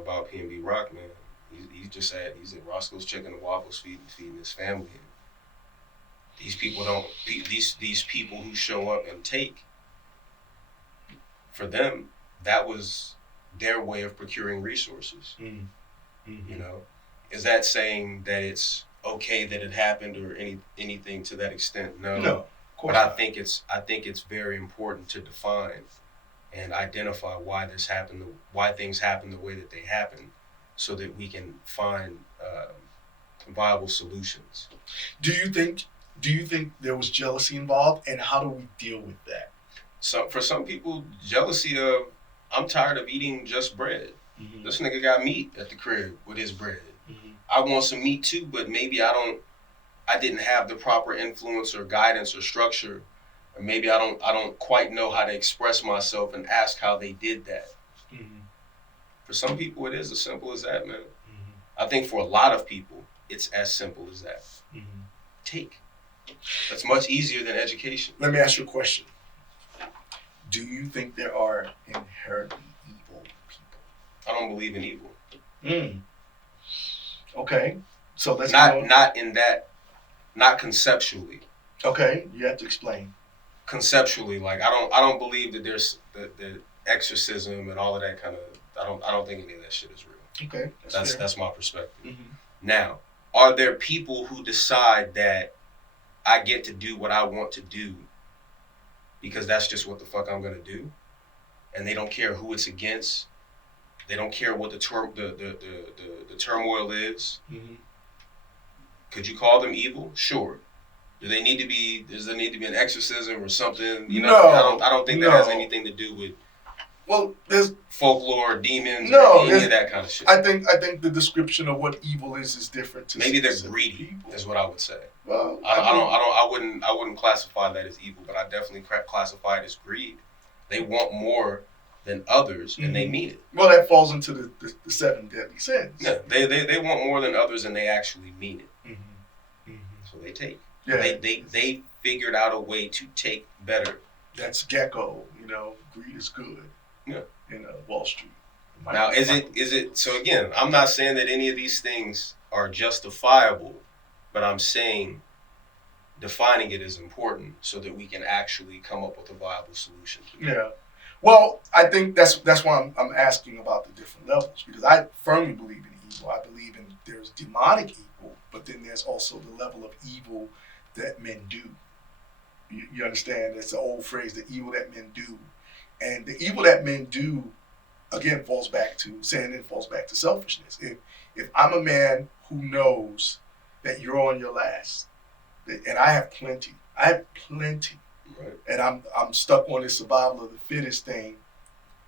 about PNB Rock, man, he's at Roscoe's Chicken and Waffles feeding his family. And these people these people who show up and take, for them, that was their way of procuring resources. Mm-hmm. You know, is that saying that it's okay that it happened or anything to that extent? No. Of course But not. I think it's very important to define and identify why why things happen the way that they happen, so that we can find viable solutions. Do you think there was jealousy involved, and how do we deal with that? So for some people, jealousy of, I'm tired of eating just bread. Mm-hmm. This nigga got meat at the crib with his bread. Mm-hmm. I want some meat too, but maybe I didn't have the proper influence or guidance or structure, or maybe I don't quite know how to express myself and ask how they did that. Mm-hmm. For some people, it is as simple as that, man. Mm-hmm. I think for a lot of people, it's as simple as that. Mm-hmm. Take. That's much easier than education. Let me ask you a question. Do you think there are inherently evil people? I don't believe in evil. Okay. So let's not conceptually. Okay, you have to explain. Conceptually, like I don't believe that there's the exorcism and all of that kind of. I don't think any of that shit is real. Okay, That's my perspective. Mm-hmm. Now, are there people who decide that I get to do what I want to do because that's just what the fuck I'm gonna do, and they don't care who it's against? They don't care what the turmoil is. Mm-hmm. Could you call them evil? Sure. Does there need to be an exorcism or something? You know, No, I don't think that has anything to do with there's folklore, demons, or any of that kind of shit. I think the description of what evil is different. Maybe they're greedy. People. Is what I would say. Well, I wouldn't classify that as evil, but I definitely classify it as greed. They want more than others, and they mean it. Well, that falls into the 7 deadly sins. Yeah, they want more than others, and they actually mean it. Mm-hmm. Mm-hmm. So they take. Yeah. They figured out a way to take better. That's Gecko. Greed is good. Yeah. In Wall Street. Now, is it? So again, I'm not saying that any of these things are justifiable, but I'm saying defining it is important so that we can actually come up with a viable solution. Yeah. Well, I think that's why I'm asking about the different levels, because I firmly believe in evil. I believe there's demonic evil, but then there's also the level of evil that men do. You understand? It's the old phrase, the evil that men do. And the evil that men do, again, falls back to selfishness. If I'm a man who knows that you're on your last, and I have plenty, Right. and I'm stuck on this survival of the fittest thing,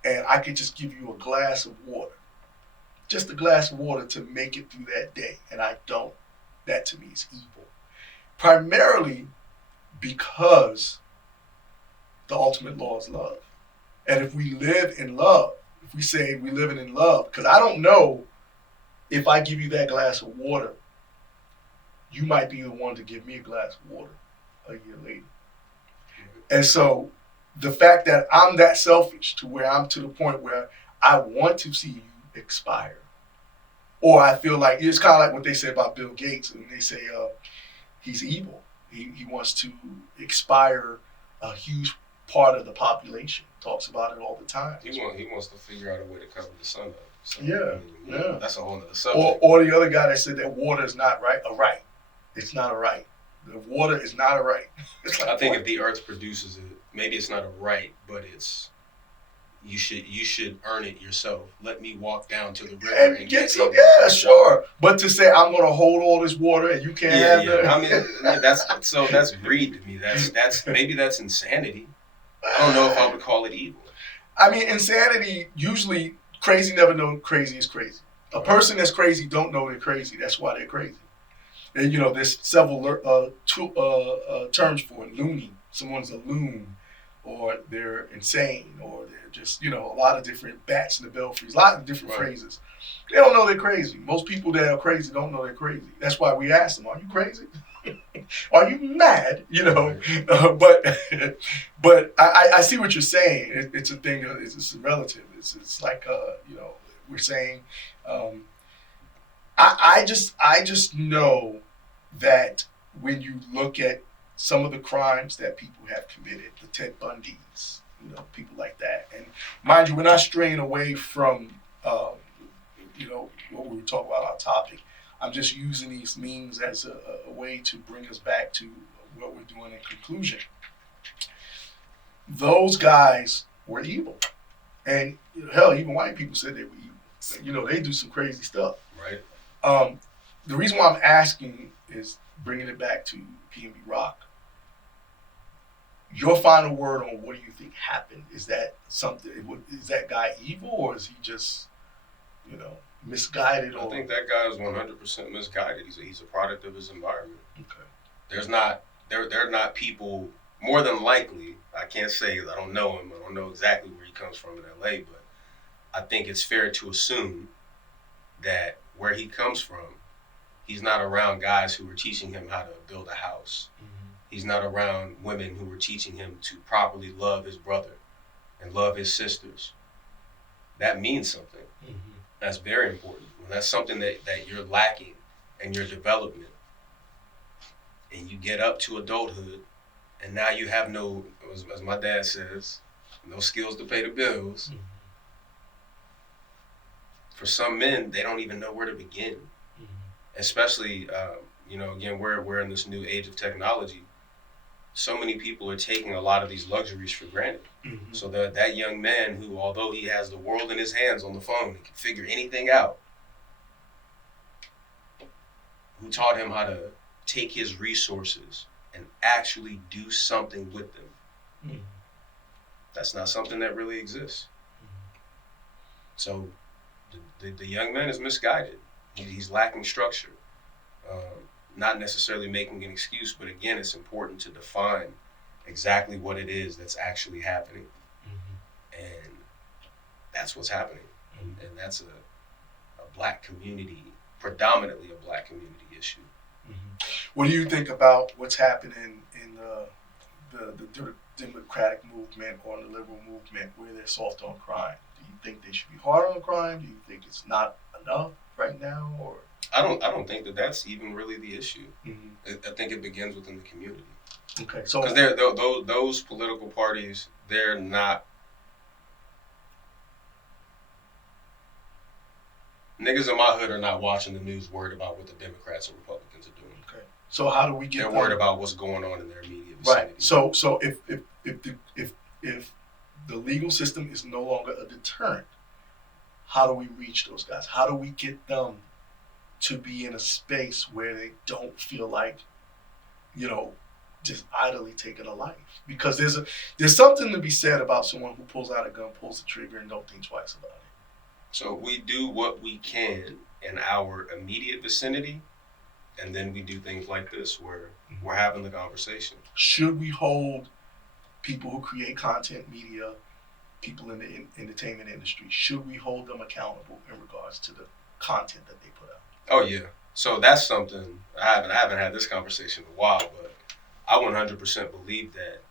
and I could just give you a glass of water, just a glass of water to make it through that day, and I don't, that to me is evil. Primarily because the ultimate law is love. And if we live in love, if we say we're living in love, because I don't know if I give you that glass of water, you might be the one to give me a glass of water a year later. And so the fact that I'm that selfish to where I'm to the point where I want to see you expire, or I feel like it's kind of like what they say about Bill Gates, and they say he's evil. He wants to expire a huge part of the population. Talks about it all the time. He wants to figure out a way to cover the sun up. So, Yeah. That's a whole other subject. Or the other guy that said that water is not a right. It's not a right. The water is not a right. I think if the earth produces it, maybe it's not a right, but it's you should earn it yourself. Let me walk down to the river and get some. Yeah, sure. But to say I'm going to hold all this water and you can't have it. I mean, that's greed to me. That's insanity. I don't know if I would call it evil. I mean, insanity, usually crazy never know crazy is crazy. A person that's crazy don't know they're crazy. That's why they're crazy. And there's several terms for it. Loony. Someone's a loon, or they're insane, or they're just, a lot of different bats in the belfries, a lot of different phrases. They don't know they're crazy. Most people that are crazy don't know they're crazy. That's why we ask them, are you crazy? Are you mad? But I see what you're saying. It's a thing. It's relative. It's like we're saying. I just know that when you look at some of the crimes that people have committed, the Ted Bundys, people like that, and mind you, we're not straying away from what we were talking about, our topic. I'm just using these means as a way to bring us back to what we're doing in conclusion. Those guys were evil. And hell, even white people said they were evil. They do some crazy stuff. Right. The reason why I'm asking is bringing it back to PNB Rock. Your final word on what do you think happened? Is that something? Is that guy evil, or is he just, misguided? I think that guy is 100% misguided. He's a product of his environment. Okay. They're not people. More than likely, I can't say I don't know him. I don't know exactly where he comes from in LA, but I think it's fair to assume that where he comes from, he's not around guys who are teaching him how to build a house. Mm-hmm. He's not around women who were teaching him to properly love his brother and love his sisters. That means something. Mm-hmm. That's very important. When that's something that you're lacking in your development, and you get up to adulthood, and now you have no, as my dad says, no skills to pay the bills. Mm-hmm. For some men, they don't even know where to begin. Mm-hmm. Especially, again, we're in this new age of technology. So many people are taking a lot of these luxuries for granted. Mm-hmm. So that young man who, although he has the world in his hands on the phone, he can figure anything out, who taught him how to take his resources and actually do something with them. Mm-hmm. That's not something that really exists. Mm-hmm. So the young man is misguided. He's lacking structure. Not necessarily making an excuse, but again, it's important to define exactly what it is that's actually happening. Mm-hmm. And that's what's happening. And that's a black community, predominantly a black community issue. Mm-hmm. What do you think about what's happening in the Democratic movement or the liberal movement where they're soft on crime? Do you think they should be hard on crime? Do you think it's not enough right now, or? I don't think that that's even really the issue. Mm-hmm. I think it begins within the community. Okay, so because those political parties, they're not. Niggas in my hood are not watching the news worried about what the Democrats and Republicans are doing. okay, so how do we get? They're worried about what's going on in their immediate vicinity. Right. So if the legal system is no longer a deterrent, how do we reach those guys? How do we get them to be in a space where they don't feel like, just idly taking a life? Because there's something to be said about someone who pulls out a gun, pulls the trigger, and don't think twice about it. So we do what we can in our immediate vicinity, and then we do things like this where we're having the conversation. Should we hold people who create content, media, people in the entertainment industry, should we hold them accountable in regards to the content that they put out? Oh yeah. So that's something I haven't had this conversation in a while, but I 100% believe that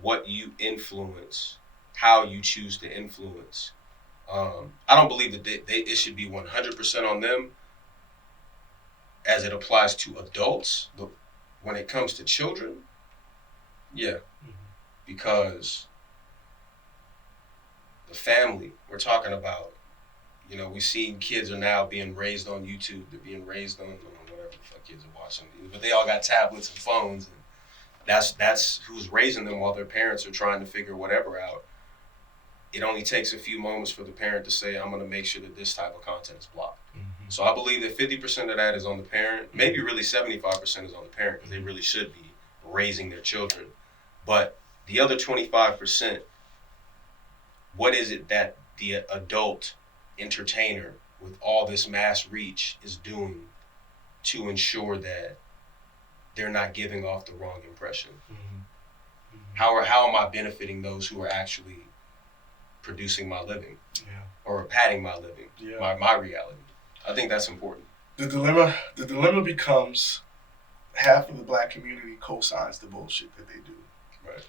what you influence, how you choose to influence. I don't believe that it should be 100% on them as it applies to adults. But when it comes to children, yeah, because the family we're talking about, we've seen kids are now being raised on YouTube. They're being raised on whatever the fuck kids are watching, but they all got tablets and phones, and that's who's raising them while their parents are trying to figure whatever out. It only takes a few moments for the parent to say, I'm going to make sure that this type of content is blocked. Mm-hmm. So I believe that 50% of that is on the parent. Maybe really 75% is on the parent, because they really should be raising their children. But the other 25%, what is it that the adult entertainer with all this mass reach is doing to ensure that they're not giving off the wrong impression? Mm-hmm. Mm-hmm. How am I benefiting those who are actually producing my living, or padding my living, my reality? I think that's important. The dilemma becomes half of the black community co-signs the bullshit that they do. Right.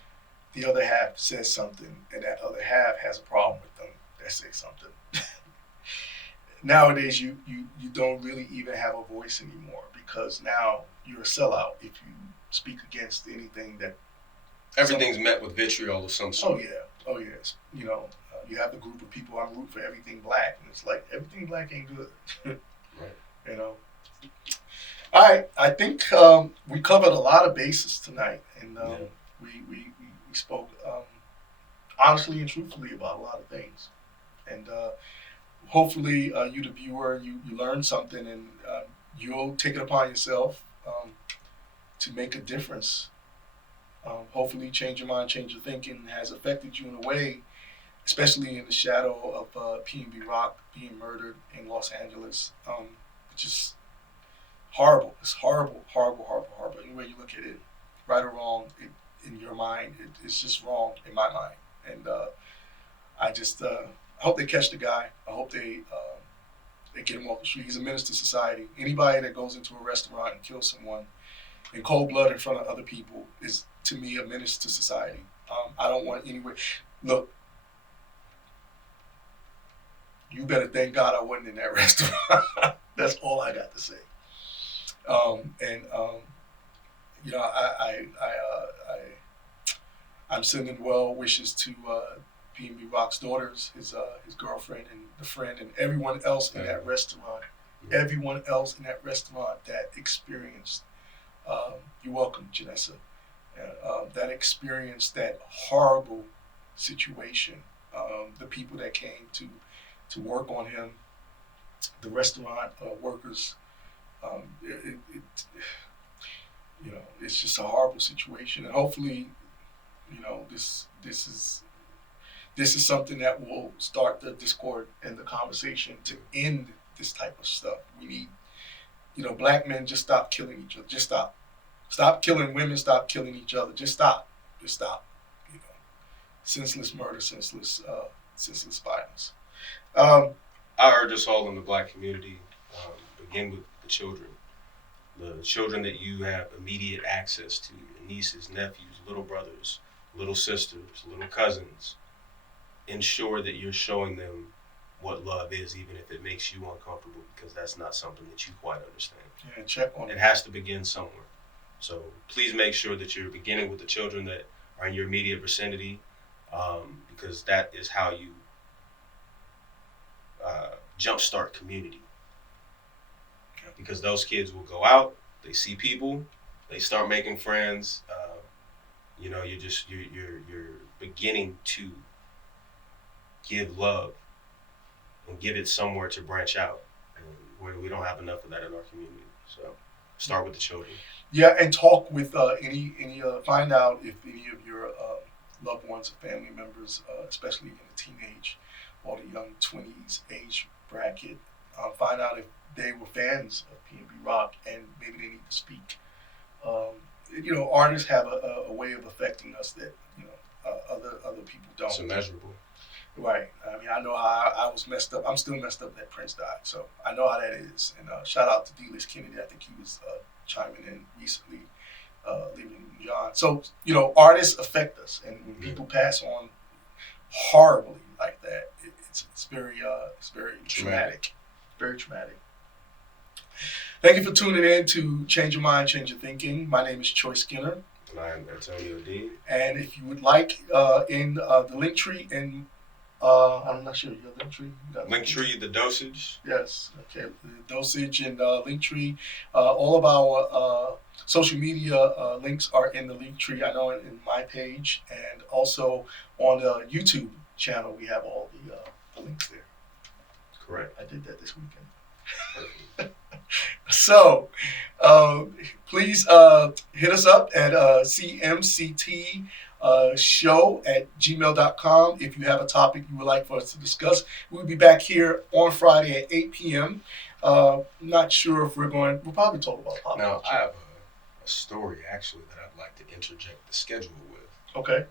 The other half says something, and that other half has a problem with them that says something. Nowadays, you don't really even have a voice anymore, because now you're a sellout if you speak against anything that. Everything's met with vitriol of some sort. Oh yeah. You have the group of people, I'm rooting for everything black, and it's like everything black ain't good. Right. All right, I think we covered a lot of bases tonight, and we spoke. honestly and truthfully about a lot of things. And hopefully, you, the viewer, you learn something, and you'll take it upon yourself to make a difference. Hopefully, change your mind, change your thinking has affected you in a way, especially in the shadow of PNB Rock being murdered in Los Angeles, which is horrible. It's horrible, horrible, horrible, horrible. Any way you look at it, right or wrong, in your mind, it's just wrong in my mind. And I just I hope they catch the guy. I hope they get him off the street. He's a menace to society. Anybody that goes into a restaurant and kills someone in cold blood in front of other people is, to me, a menace to society. I don't want anywhere. Look, you better thank God I wasn't in that restaurant. That's all I got to say. And you know, I'm sending well wishes to PNB Rock's daughters, his girlfriend, and the friend, and everyone else in that restaurant. Everyone else in that restaurant that experienced. You're welcome, Janessa. That experienced that horrible situation. The people that came to work on him, the restaurant workers. You know, it's just a horrible situation, and hopefully, you know, this is something that will start the discord and the conversation to end this type of stuff. We need, you know, black men, just stop killing each other. Just stop killing women. Stop killing each other. Just stop. You know, senseless murder, senseless violence. I urge us all in the black community, begin with the children that you have immediate access to, your nieces, nephews, little brothers, little sisters, little cousins. Ensure that you're showing them what love is, even if it makes you uncomfortable, because that's not something that you quite understand. Yeah, check on it. It has to begin somewhere. So please make sure that you're beginning with the children that are in your immediate vicinity, because that is how you jumpstart community. Because those kids will go out, they see people, they start making friends. You know, you're beginning to give love and give it somewhere to branch out. And we don't have enough of that in our community. So start with the children. Yeah, and talk with find out if any of your loved ones or family members, especially in the teenage or the young 20s age bracket, find out if they were fans of PNB Rock and maybe they need to speak. You know, artists have a way of affecting us that, you know, other people don't. It's immeasurable. Right. I mean, I know how I was messed up. I'm still messed up that Prince died. So I know how that is. And shout out to D-List Kennedy. I think he was chiming in recently, leaving John. So, you know, artists affect us. And when people pass on horribly like that, it's very traumatic. Very traumatic. Thank you for tuning in to Change Your Mind, Change Your Thinking. My name is Troy Skinner. And I am Antonio Dean. And if you would like, in the link tree in I'm not sure. Your Linktree? Linktree, the dosage. Yes. Okay. The dosage and Linktree. All of our social media links are in the Linktree. I know in my page, and also on the YouTube channel, we have all the links there. Correct. I did that this weekend. So, please hit us up at CMCT. Show at gmail.com if you have a topic you would like for us to discuss. We'll be back here on Friday at 8 p.m. Not sure if we'll probably talk about politics. Now, I have a story actually that I'd like to interject the schedule with. Okay.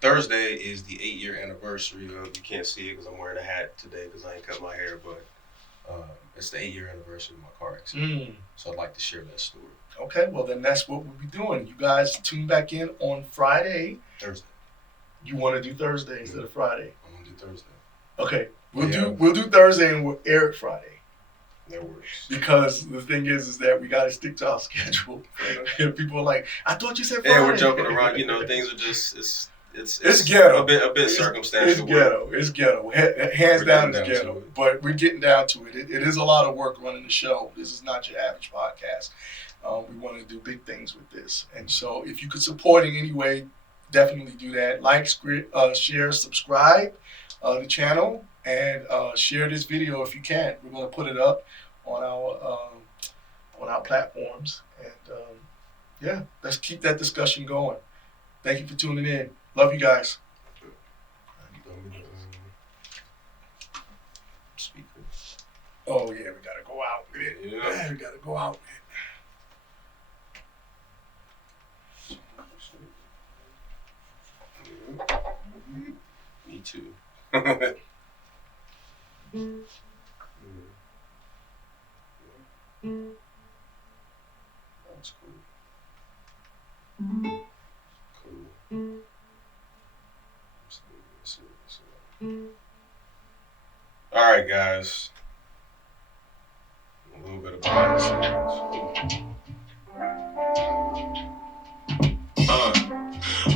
Thursday is the 8-year anniversary of, you can't see it because I'm wearing a hat today because I ain't cut my hair, but it's the 8-year anniversary of my car accident. So I'd like to share that story. Okay, well then that's what we'll be doing. You guys tune back in on Friday. Thursday. You want to do Thursday instead of Friday? I'm gonna do Thursday. Okay, we'll do Thursday and we'll air it Friday. That works. Because the thing is that we got to stick to our schedule. And people are like, I thought you said Friday. Yeah, we're jumping around. You know, things are just it's ghetto. A bit circumstantial. It's ghetto. Hands down, it's ghetto. But we're getting down to it. It is a lot of work running the show. This is not your average podcast. We want to do big things with this. And so if you could support in any way, definitely do that. Like, share, subscribe the channel, and share this video if you can. We're going to put it up on our platforms, and yeah, let's keep that discussion going. Thank you for tuning in. Love you guys. Speaker. Oh yeah, we gotta go out. Yeah. We gotta go out. Me too. That's cool. Cool. All right, guys. A little bit of behind the scenes.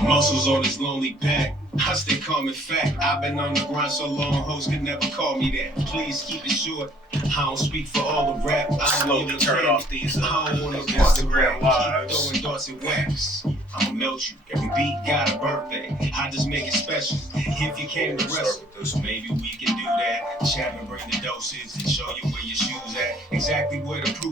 Muscles on his lonely back. I stay calm and fact. I've been on the grind so long, hoes could never call me that. Please keep it short. I don't speak for all the rap. I Slowly turn off these I don't wanna Instagram lives. Keep throwing darts and wax. I'ma melt you. Every beat got a birthday. I just make it special. If you came to wrestle, so maybe we can do that. Chat and bring the doses and show you where your shoes at. Exactly where the proof.